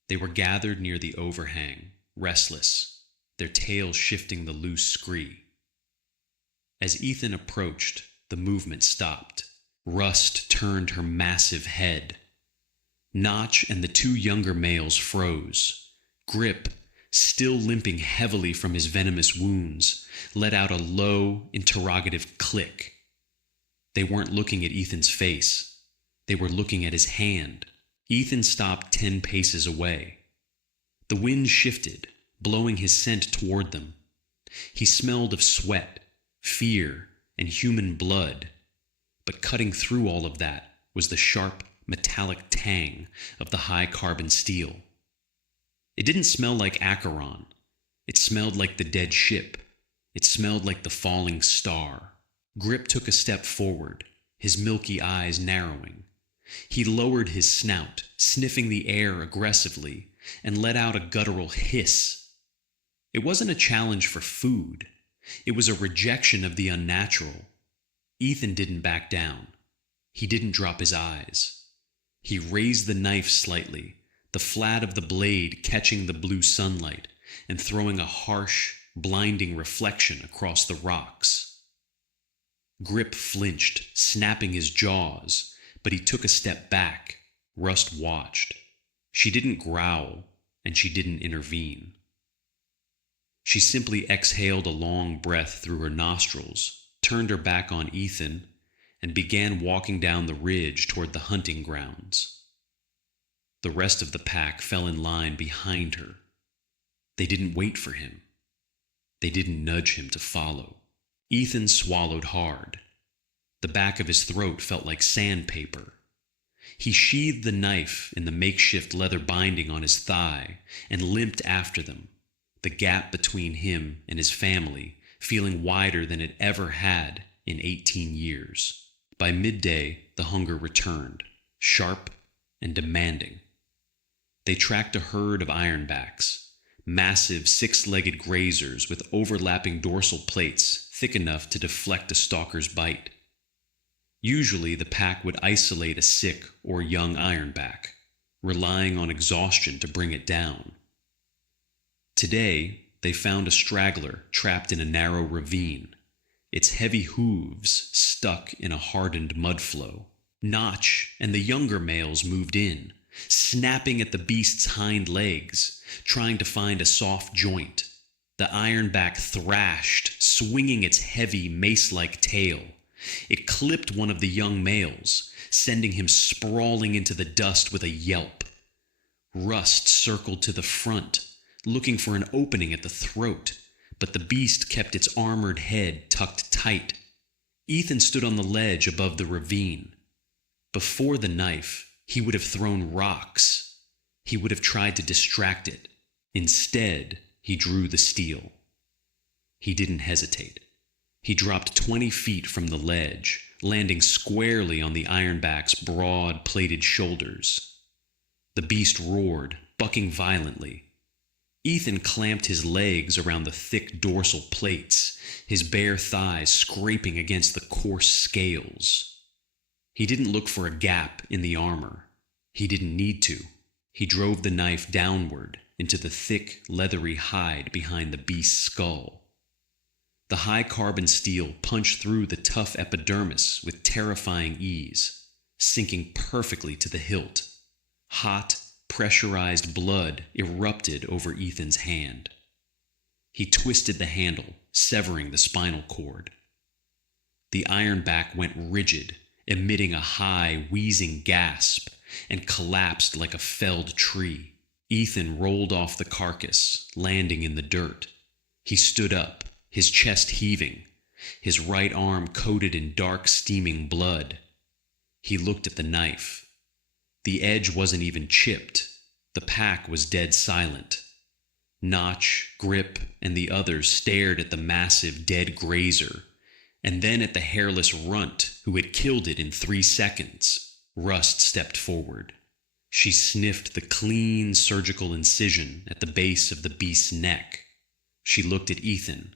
They were gathered near the overhang, restless, their tails shifting the loose scree. As Ethan approached, the movement stopped. Rust turned her massive head. Notch and the 2 younger males froze. Grip, still limping heavily from his venomous wounds, let out a low, interrogative click. They weren't looking at Ethan's face. They were looking at his hand. Ethan stopped 10 paces away. The wind shifted, blowing his scent toward them. He smelled of sweat, fear, and human blood. But cutting through all of that was the sharp, metallic tang of the high-carbon steel. It didn't smell like Acheron. It smelled like the dead ship. It smelled like the falling star. Grip took a step forward, his milky eyes narrowing. He lowered his snout, sniffing the air aggressively, and let out a guttural hiss. It wasn't a challenge for food. It was a rejection of the unnatural. Ethan didn't back down. He didn't drop his eyes. He raised the knife slightly, the flat of the blade catching the blue sunlight and throwing a harsh, blinding reflection across the rocks. Grip flinched, snapping his jaws, but he took a step back. Rust watched. She didn't growl, and she didn't intervene. She simply exhaled a long breath through her nostrils, turned her back on Ethan, and began walking down the ridge toward the hunting grounds. The rest of the pack fell in line behind her. They didn't wait for him. They didn't nudge him to follow. Ethan swallowed hard. The back of his throat felt like sandpaper. He sheathed the knife in the makeshift leather binding on his thigh and limped after them, the gap between him and his family feeling wider than it ever had in 18 years. By midday, the hunger returned, sharp and demanding. They tracked a herd of ironbacks, massive six-legged grazers with overlapping dorsal plates thick enough to deflect a stalker's bite. Usually, the pack would isolate a sick or young ironback, relying on exhaustion to bring it down. Today, they found a straggler trapped in a narrow ravine, its heavy hooves stuck in a hardened mudflow. Notch and the younger males moved in, snapping at the beast's hind legs, trying to find a soft joint. The ironback thrashed, swinging its heavy mace-like tail. It clipped one of the young males, sending him sprawling into the dust with a yelp. Rust circled to the front, looking for an opening at the throat, but the beast kept its armored head tucked tight. Ethan stood on the ledge above the ravine. Before the knife, he would have thrown rocks. He would have tried to distract it. Instead, he drew the steel. He didn't hesitate. He dropped 20 feet from the ledge, landing squarely on the ironback's broad, plated shoulders. The beast roared, bucking violently. Ethan clamped his legs around the thick dorsal plates, his bare thighs scraping against the coarse scales. He didn't look for a gap in the armor. He didn't need to. He drove the knife downward into the thick, leathery hide behind the beast's skull. The high-carbon steel punched through the tough epidermis with terrifying ease, sinking perfectly to the hilt. Hot, pressurized blood erupted over Ethan's hand. He twisted the handle, severing the spinal cord. The ironback went rigid, emitting a high, wheezing gasp, and collapsed like a felled tree. Ethan rolled off the carcass, landing in the dirt. He stood up, his chest heaving, his right arm coated in dark, steaming blood. He looked at the knife. The edge wasn't even chipped. The pack was dead silent. Notch, Grip, and the others stared at the massive dead grazer, and then at the hairless runt who had killed it in 3 seconds. Rust stepped forward. She sniffed the clean surgical incision at the base of the beast's neck. She looked at Ethan.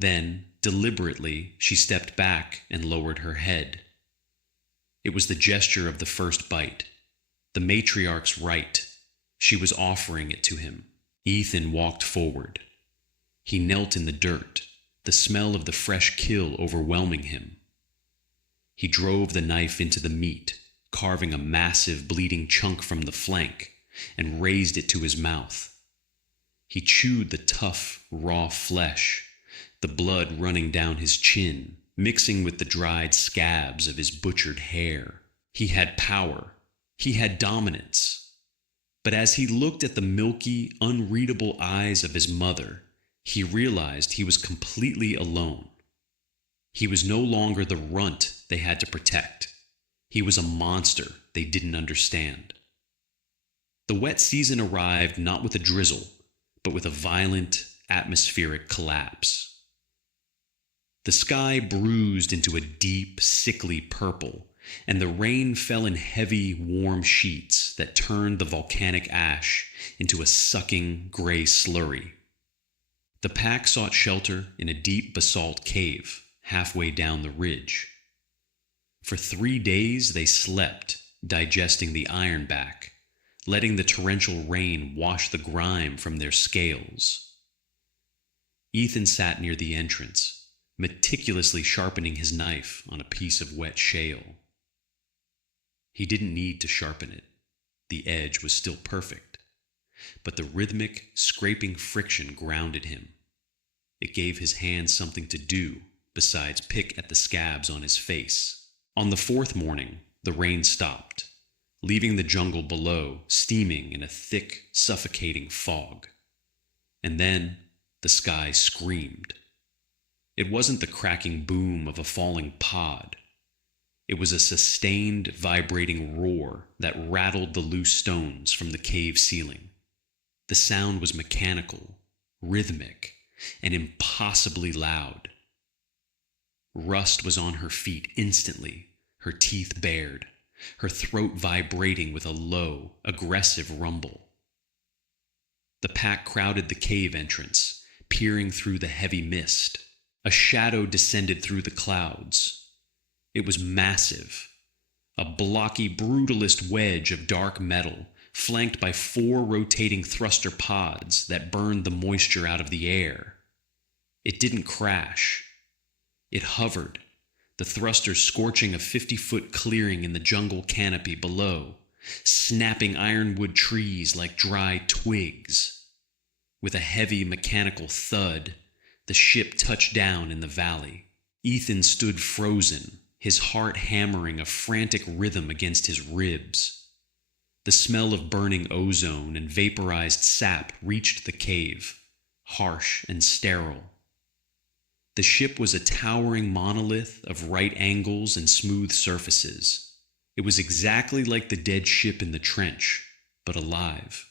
Then, deliberately, she stepped back and lowered her head. It was the gesture of the first bite. The matriarch's right. She was offering it to him. Ethan walked forward. He knelt in the dirt, the smell of the fresh kill overwhelming him. He drove the knife into the meat, carving a massive bleeding chunk from the flank, and raised it to his mouth. He chewed the tough, raw flesh, the blood running down his chin, mixing with the dried scabs of his butchered hair. He had power. He had dominance. But as he looked at the milky, unreadable eyes of his mother, he realized he was completely alone. He was no longer the runt they had to protect. He was a monster they didn't understand. The wet season arrived not with a drizzle, but with a violent, atmospheric collapse. The sky bruised into a deep, sickly purple, and the rain fell in heavy, warm sheets that turned the volcanic ash into a sucking, gray slurry. The pack sought shelter in a deep basalt cave halfway down the ridge. For 3 days they slept, digesting the ironback, letting the torrential rain wash the grime from their scales. Ethan sat near the entrance, meticulously sharpening his knife on a piece of wet shale. He didn't need to sharpen it. The edge was still perfect, but the rhythmic, scraping friction grounded him. It gave his hands something to do besides pick at the scabs on his face. On the fourth morning, the rain stopped, leaving the jungle below steaming in a thick, suffocating fog. And then the sky screamed. It wasn't the cracking boom of a falling pod. It was a sustained, vibrating roar that rattled the loose stones from the cave ceiling. The sound was mechanical, rhythmic, and impossibly loud. Rust was on her feet instantly, her teeth bared, her throat vibrating with a low, aggressive rumble. The pack crowded the cave entrance, peering through the heavy mist. A shadow descended through the clouds. It was massive, a blocky, brutalist wedge of dark metal, flanked by 4 rotating thruster pods that burned the moisture out of the air. It didn't crash. It hovered, the thrusters scorching a 50-foot clearing in the jungle canopy below, snapping ironwood trees like dry twigs. With a heavy mechanical thud, the ship touched down in the valley. Ethan stood frozen, his heart hammering a frantic rhythm against his ribs. The smell of burning ozone and vaporized sap reached the cave, harsh and sterile. The ship was a towering monolith of right angles and smooth surfaces. It was exactly like the dead ship in the trench, but alive.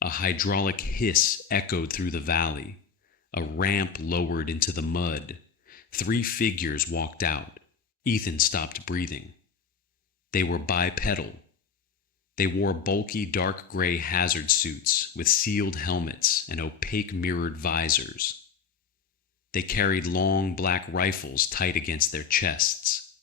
A hydraulic hiss echoed through the valley. A ramp lowered into the mud. 3 figures walked out. Ethan stopped breathing. They were bipedal. They wore bulky dark gray hazard suits with sealed helmets and opaque mirrored visors. They carried long black rifles tight against their chests.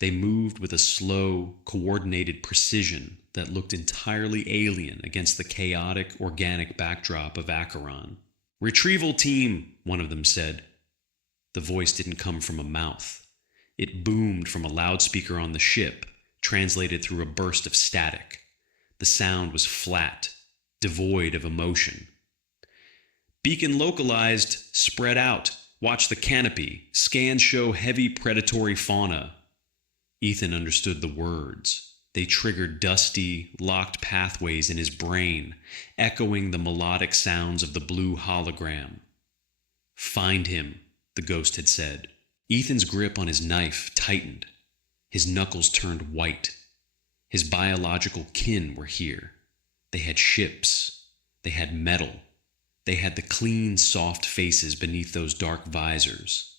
They moved with a slow, coordinated precision that looked entirely alien against the chaotic, organic backdrop of Acheron. "Retrieval team," one of them said. The voice didn't come from a mouth. It boomed from a loudspeaker on the ship, translated through a burst of static. The sound was flat, devoid of emotion. "Beacon localized, spread out, watch the canopy, scans show heavy predatory fauna." Ethan understood the words. They triggered dusty, locked pathways in his brain, echoing the melodic sounds of the blue hologram. "Find him," the ghost had said. Ethan's grip on his knife tightened. His knuckles turned white. His biological kin were here. They had ships. They had metal. They had the clean, soft faces beneath those dark visors.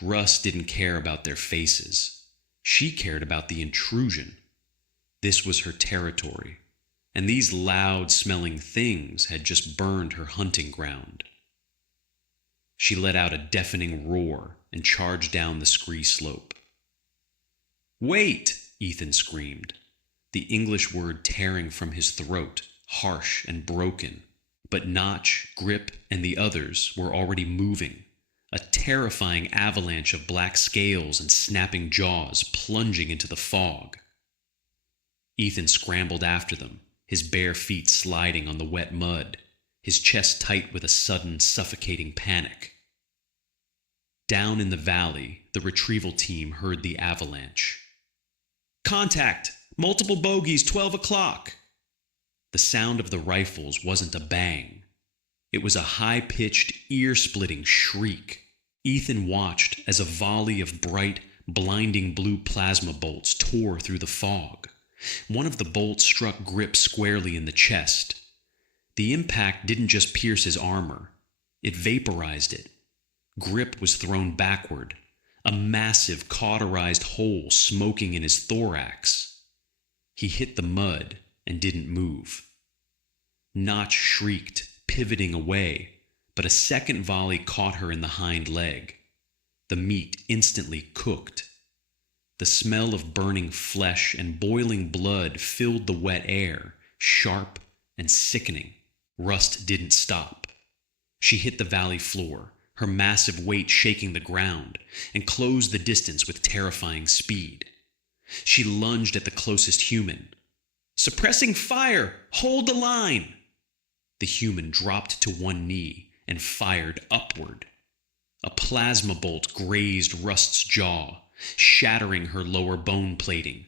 Russ didn't care about their faces. She cared about the intrusion. This was her territory, and these loud-smelling things had just burned her hunting ground. She let out a deafening roar and charged down the scree slope. "Wait!" Ethan screamed, the English word tearing from his throat, harsh and broken. But Notch, Grip, and the others were already moving, a terrifying avalanche of black scales and snapping jaws plunging into the fog. Ethan scrambled after them, his bare feet sliding on the wet mud, his chest tight with a sudden, suffocating panic. Down in the valley, the retrieval team heard the avalanche. "Contact! Multiple bogeys, 12 o'clock!" The sound of the rifles wasn't a bang. It was a high-pitched, ear-splitting shriek. Ethan watched as a volley of bright, blinding blue plasma bolts tore through the fog. One of the bolts struck Grip squarely in the chest. The impact didn't just pierce his armor. It vaporized it. Grip was thrown backward, a massive, cauterized hole smoking in his thorax. He hit the mud and didn't move. Notch shrieked, pivoting away, but a second volley caught her in the hind leg. The meat instantly cooked. The smell of burning flesh and boiling blood filled the wet air, sharp and sickening. Rust didn't stop. She hit the valley floor, her massive weight shaking the ground, and closed the distance with terrifying speed. She lunged at the closest human. "Suppressing fire! Hold the line!" The human dropped to one knee and fired upward. A plasma bolt grazed Rust's jaw, shattering her lower bone plating.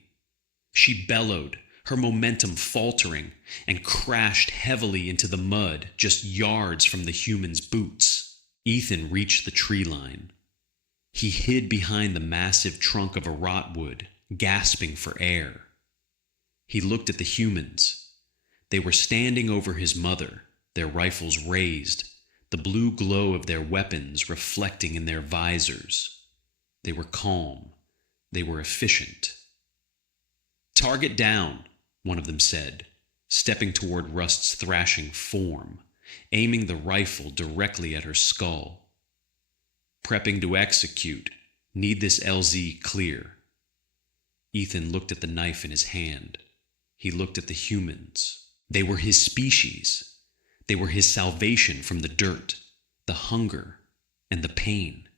She bellowed, her momentum faltering, and crashed heavily into the mud just yards from the human's boots. Ethan reached the tree line. He hid behind the massive trunk of a rotwood, gasping for air. He looked at the humans. They were standing over his mother, their rifles raised, the blue glow of their weapons reflecting in their visors. They were calm. They were efficient. "Target down," one of them said, stepping toward Rust's thrashing form, aiming the rifle directly at her skull. "Prepping to execute. Need this LZ clear." Ethan looked at the knife in his hand. He looked at the humans. They were his species. They were his salvation from the dirt, the hunger, and the pain.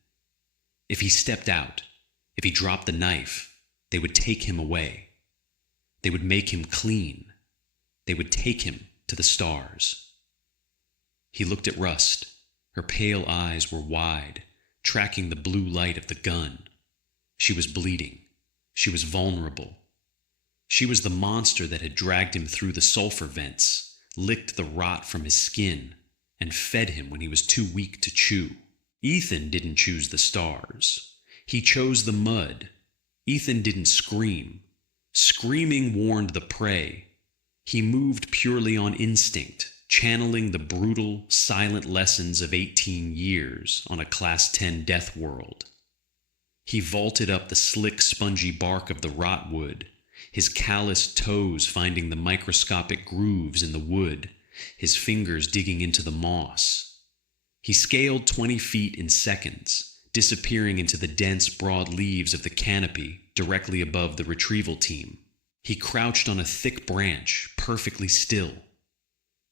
If he stepped out, if he dropped the knife, they would take him away. They would make him clean. They would take him to the stars. He looked at Rust. Her pale eyes were wide, tracking the blue light of the gun. She was bleeding. She was vulnerable. She was the monster that had dragged him through the sulfur vents, licked the rot from his skin, and fed him when he was too weak to chew. Ethan didn't choose the stars. He chose the mud. Ethan didn't scream. Screaming warned the prey. He moved purely on instinct, channeling the brutal, silent lessons of 18 years on a Class 10 Deathworld. He vaulted up the slick, spongy bark of the rotwood, his calloused toes finding the microscopic grooves in the wood, his fingers digging into the moss. He scaled 20 feet in seconds, disappearing into the dense, broad leaves of the canopy directly above the retrieval team. He crouched on a thick branch, perfectly still.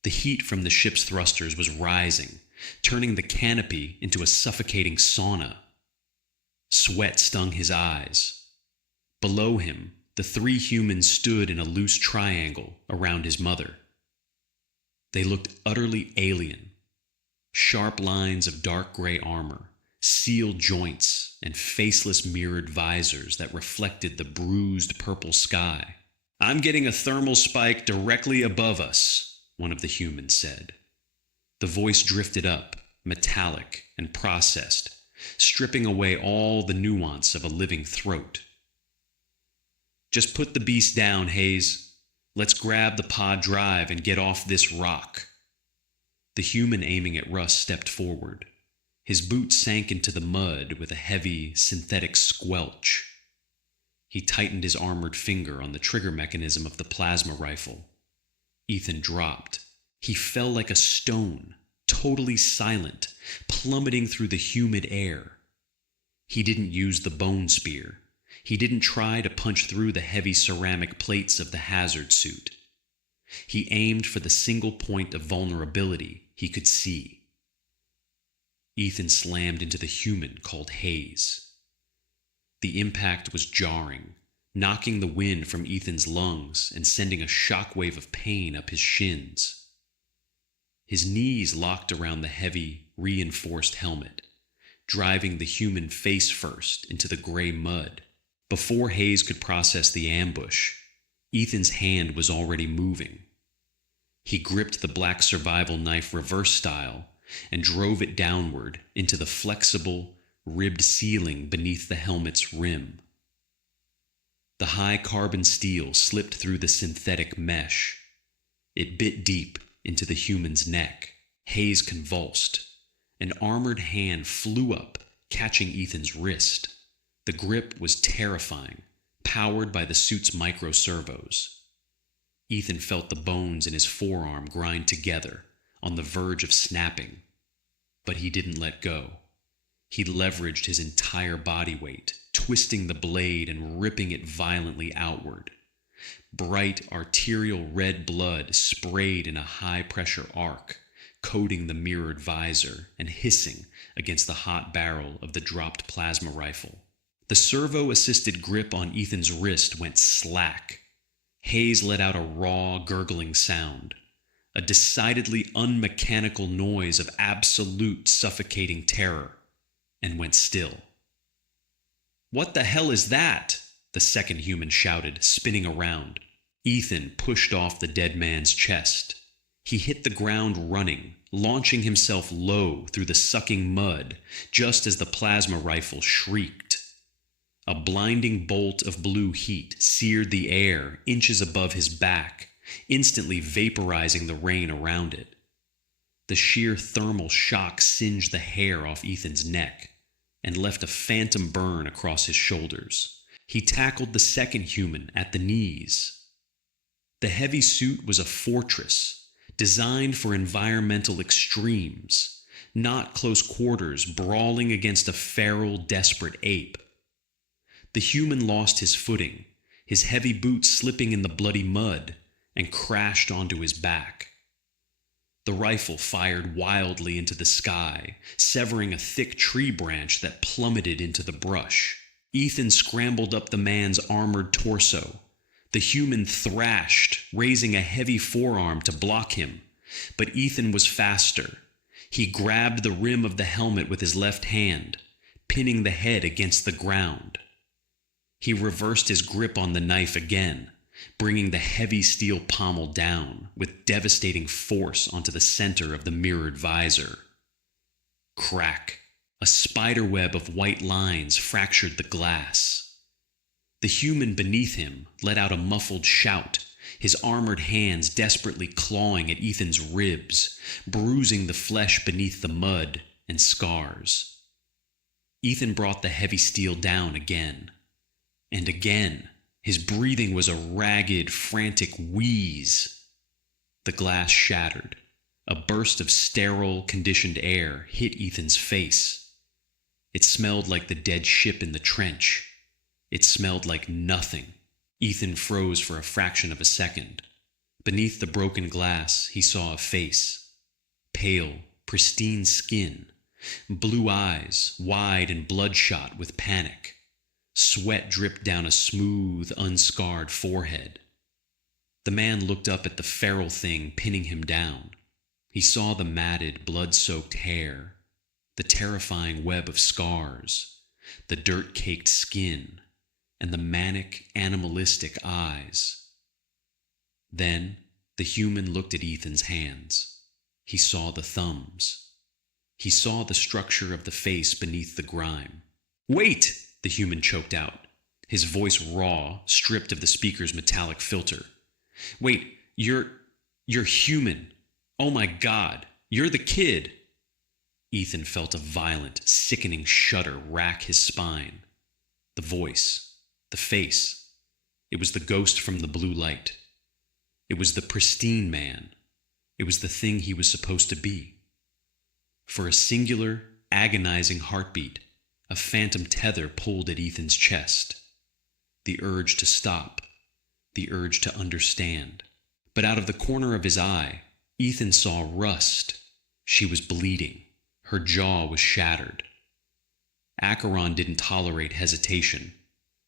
The heat from the ship's thrusters was rising, turning the canopy into a suffocating sauna. Sweat stung his eyes. Below him, the three humans stood in a loose triangle around his mother. They looked utterly alien. Sharp lines of dark gray armor, sealed joints, and faceless mirrored visors that reflected the bruised purple sky. "I'm getting a thermal spike directly above us," one of the humans said. The voice drifted up, metallic and processed, stripping away all the nuance of a living throat. "Just put the beast down, Hayes. Let's grab the pod drive and get off this rock." The human aiming at Russ stepped forward. His boots sank into the mud with a heavy, synthetic squelch. He tightened his armored finger on the trigger mechanism of the plasma rifle. Ethan dropped. He fell like a stone, totally silent, plummeting through the humid air. He didn't use the bone spear. He didn't try to punch through the heavy ceramic plates of the hazard suit. He aimed for the single point of vulnerability he could see. Ethan slammed into the human called Hayes. The impact was jarring, knocking the wind from Ethan's lungs and sending a shockwave of pain up his shins. His knees locked around the heavy, reinforced helmet, driving the human face first into the gray mud. Before Hayes could process the ambush, Ethan's hand was already moving. He gripped the black survival knife reverse style and drove it downward into the flexible, ribbed ceiling beneath the helmet's rim. The high carbon steel slipped through the synthetic mesh. It bit deep into the human's neck. Hayes convulsed. An armored hand flew up, catching Ethan's wrist. The grip was terrifying, powered by the suit's microservos. Ethan felt the bones in his forearm grind together, on the verge of snapping. But he didn't let go. He leveraged his entire body weight, twisting the blade and ripping it violently outward. Bright arterial red blood sprayed in a high-pressure arc, coating the mirrored visor and hissing against the hot barrel of the dropped plasma rifle. The servo-assisted grip on Ethan's wrist went slack. Hayes let out a raw, gurgling sound. a decidedly unmechanical noise of absolute suffocating terror, and went still. "What the hell is that?" the second human shouted, spinning around. Ethan pushed off the dead man's chest. He hit the ground running, launching himself low through the sucking mud just as the plasma rifle shrieked. A blinding bolt of blue heat seared the air inches above his back, instantly vaporizing the rain around it. The sheer thermal shock singed the hair off Ethan's neck and left a phantom burn across his shoulders. He tackled the second human at the knees. The heavy suit was a fortress, designed for environmental extremes, not close quarters brawling against a feral, desperate ape. The human lost his footing, his heavy boots slipping in the bloody mud, and crashed onto his back. The rifle fired wildly into the sky, severing a thick tree branch that plummeted into the brush. Ethan scrambled up the man's armored torso. The human thrashed, raising a heavy forearm to block him, but Ethan was faster. He grabbed the rim of the helmet with his left hand, pinning the head against the ground. He reversed his grip on the knife again, bringing the heavy steel pommel down with devastating force onto the center of the mirrored visor. Crack! A spider web of white lines fractured the glass. The human beneath him let out a muffled shout, his armored hands desperately clawing at Ethan's ribs, bruising the flesh beneath the mud and scars. Ethan brought the heavy steel down again. And again, his breathing was a ragged, frantic wheeze. The glass shattered. A burst of sterile, conditioned air hit Ethan's face. It smelled like the dead ship in the trench. It smelled like nothing. Ethan froze for a fraction of a second. Beneath the broken glass, he saw a face. Pale, pristine skin. Blue eyes, wide and bloodshot with panic. Sweat dripped down a smooth, unscarred forehead. The man looked up at the feral thing pinning him down. He saw the matted, blood-soaked hair, the terrifying web of scars, the dirt-caked skin, and the manic, animalistic eyes. Then the human looked at Ethan's hands. He saw the thumbs. He saw the structure of the face beneath the grime. "Wait!" the human choked out, his voice raw, stripped of the speaker's metallic filter. "Wait, you're human. Oh my God, you're the kid." Ethan felt a violent, sickening shudder rack his spine. The voice, the face, it was the ghost from the blue light. It was the pristine man. It was the thing he was supposed to be. For a singular, agonizing heartbeat, a phantom tether pulled at Ethan's chest. The urge to stop, the urge to understand. But out of the corner of his eye, Ethan saw Rust. She was bleeding. Her jaw was shattered. Acheron didn't tolerate hesitation.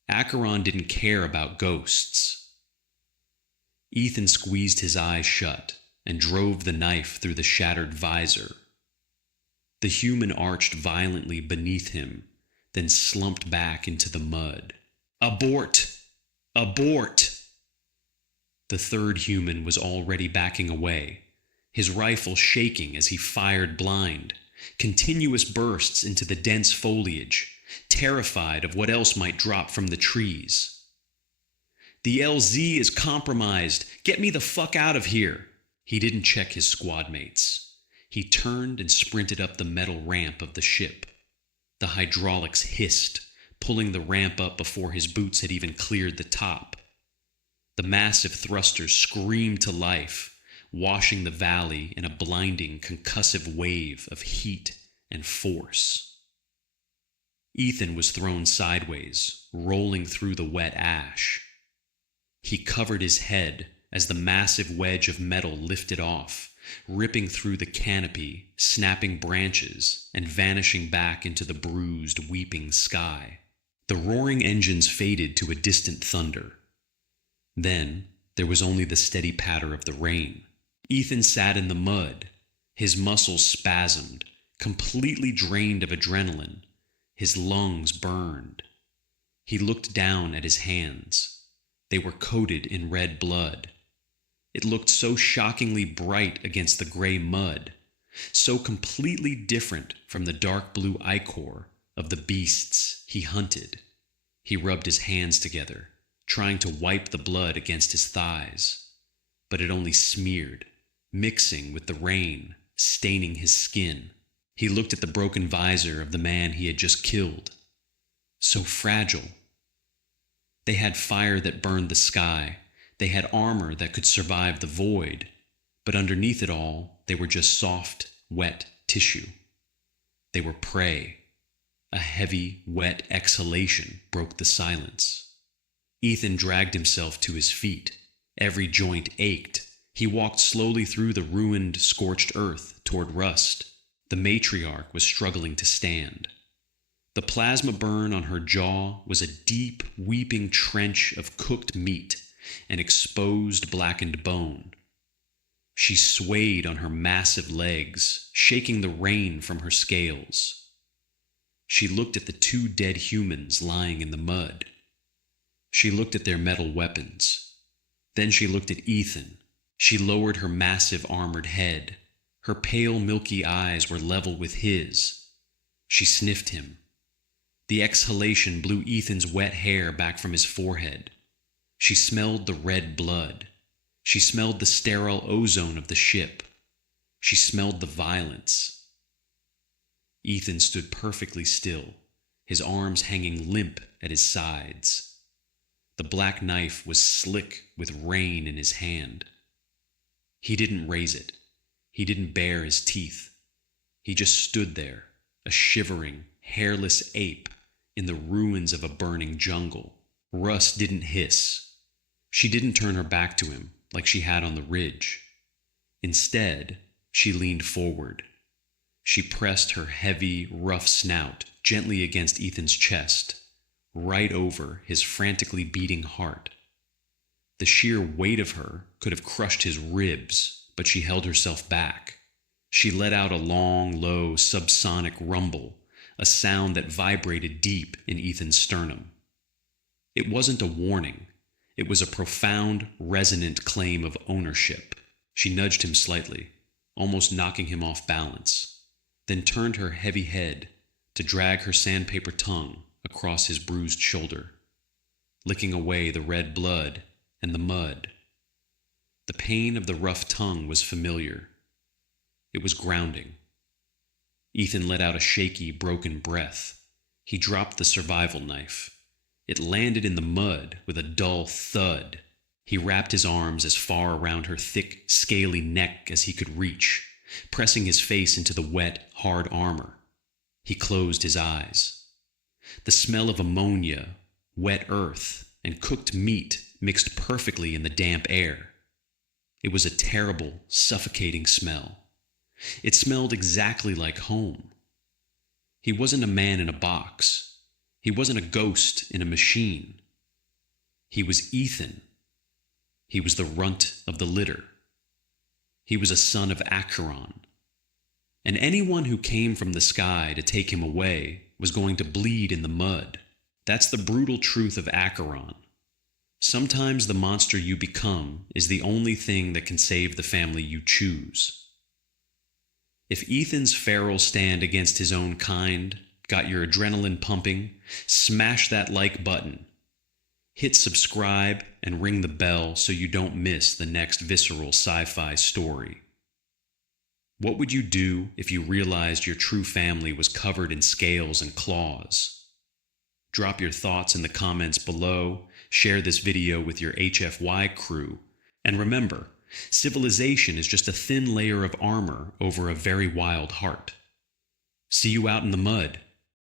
Acheron didn't care about ghosts. Ethan squeezed his eyes shut and drove the knife through the shattered visor. The human arched violently beneath him, then slumped back into the mud. "Abort! Abort!" The third human was already backing away, his rifle shaking as he fired blind, continuous bursts into the dense foliage, terrified of what else might drop from the trees. "The LZ is compromised. Get me the fuck out of here." He didn't check his squad mates. He turned and sprinted up the metal ramp of the ship. The hydraulics hissed, pulling the ramp up before his boots had even cleared the top. The massive thrusters screamed to life, washing the valley in a blinding, concussive wave of heat and force. Ethan was thrown sideways, rolling through the wet ash. He covered his head as the massive wedge of metal lifted off, ripping through the canopy, snapping branches, and vanishing back into the bruised, weeping sky. The roaring engines faded to a distant thunder. Then there was only the steady patter of the rain. Ethan sat in the mud, his muscles spasmed, completely drained of adrenaline, his lungs burned. He looked down at his hands. They were coated in red blood. It looked so shockingly bright against the gray mud, so completely different from the dark blue ichor of the beasts he hunted. He rubbed his hands together, trying to wipe the blood against his thighs, but it only smeared, mixing with the rain, staining his skin. He looked at the broken visor of the man he had just killed. So fragile. They had fire that burned the sky. They had armor that could survive the void. But underneath it all, they were just soft, wet tissue. They were prey. A heavy, wet exhalation broke the silence. Ethan dragged himself to his feet. Every joint ached. He walked slowly through the ruined, scorched earth toward Rust. The matriarch was struggling to stand. The plasma burn on her jaw was a deep, weeping trench of cooked meat and exposed, blackened bone. She swayed on her massive legs, shaking the rain from her scales. She looked at the two dead humans lying in the mud. She looked at their metal weapons. Then she looked at Ethan. She lowered her massive armored head. Her pale, milky eyes were level with his. She sniffed him. The exhalation blew Ethan's wet hair back from his forehead. She smelled the red blood. She smelled the sterile ozone of the ship. She smelled the violence. Ethan stood perfectly still, his arms hanging limp at his sides. The black knife was slick with rain in his hand. He didn't raise it. He didn't bare his teeth. He just stood there, a shivering, hairless ape in the ruins of a burning jungle. Russ didn't hiss. She didn't turn her back to him like she had on the ridge. Instead, she leaned forward. She pressed her heavy, rough snout gently against Ethan's chest, right over his frantically beating heart. The sheer weight of her could have crushed his ribs, but she held herself back. She let out a long, low, subsonic rumble, a sound that vibrated deep in Ethan's sternum. It wasn't a warning. It was a profound, resonant claim of ownership. She nudged him slightly, almost knocking him off balance, then turned her heavy head to drag her sandpaper tongue across his bruised shoulder, licking away the red blood and the mud. The pain of the rough tongue was familiar. It was grounding. Ethan let out a shaky, broken breath. He dropped the survival knife. It landed in the mud with a dull thud. He wrapped his arms as far around her thick, scaly neck as he could reach, pressing his face into the wet, hard armor. He closed his eyes. The smell of ammonia, wet earth, and cooked meat mixed perfectly in the damp air. It was a terrible, suffocating smell. It smelled exactly like home. He wasn't a man in a box. He wasn't a ghost in a machine. He was Ethan. He was the runt of the litter. He was a son of Acheron. And anyone who came from the sky to take him away was going to bleed in the mud. That's the brutal truth of Acheron. Sometimes the monster you become is the only thing that can save the family you choose. If Ethan's feral stand against his own kind got your adrenaline pumping, smash that like button. Hit subscribe and ring the bell so you don't miss the next visceral sci-fi story. What would you do if you realized your true family was covered in scales and claws? Drop your thoughts in the comments below, share this video with your HFY crew, and remember, civilization is just a thin layer of armor over a very wild heart. See you out in the mud.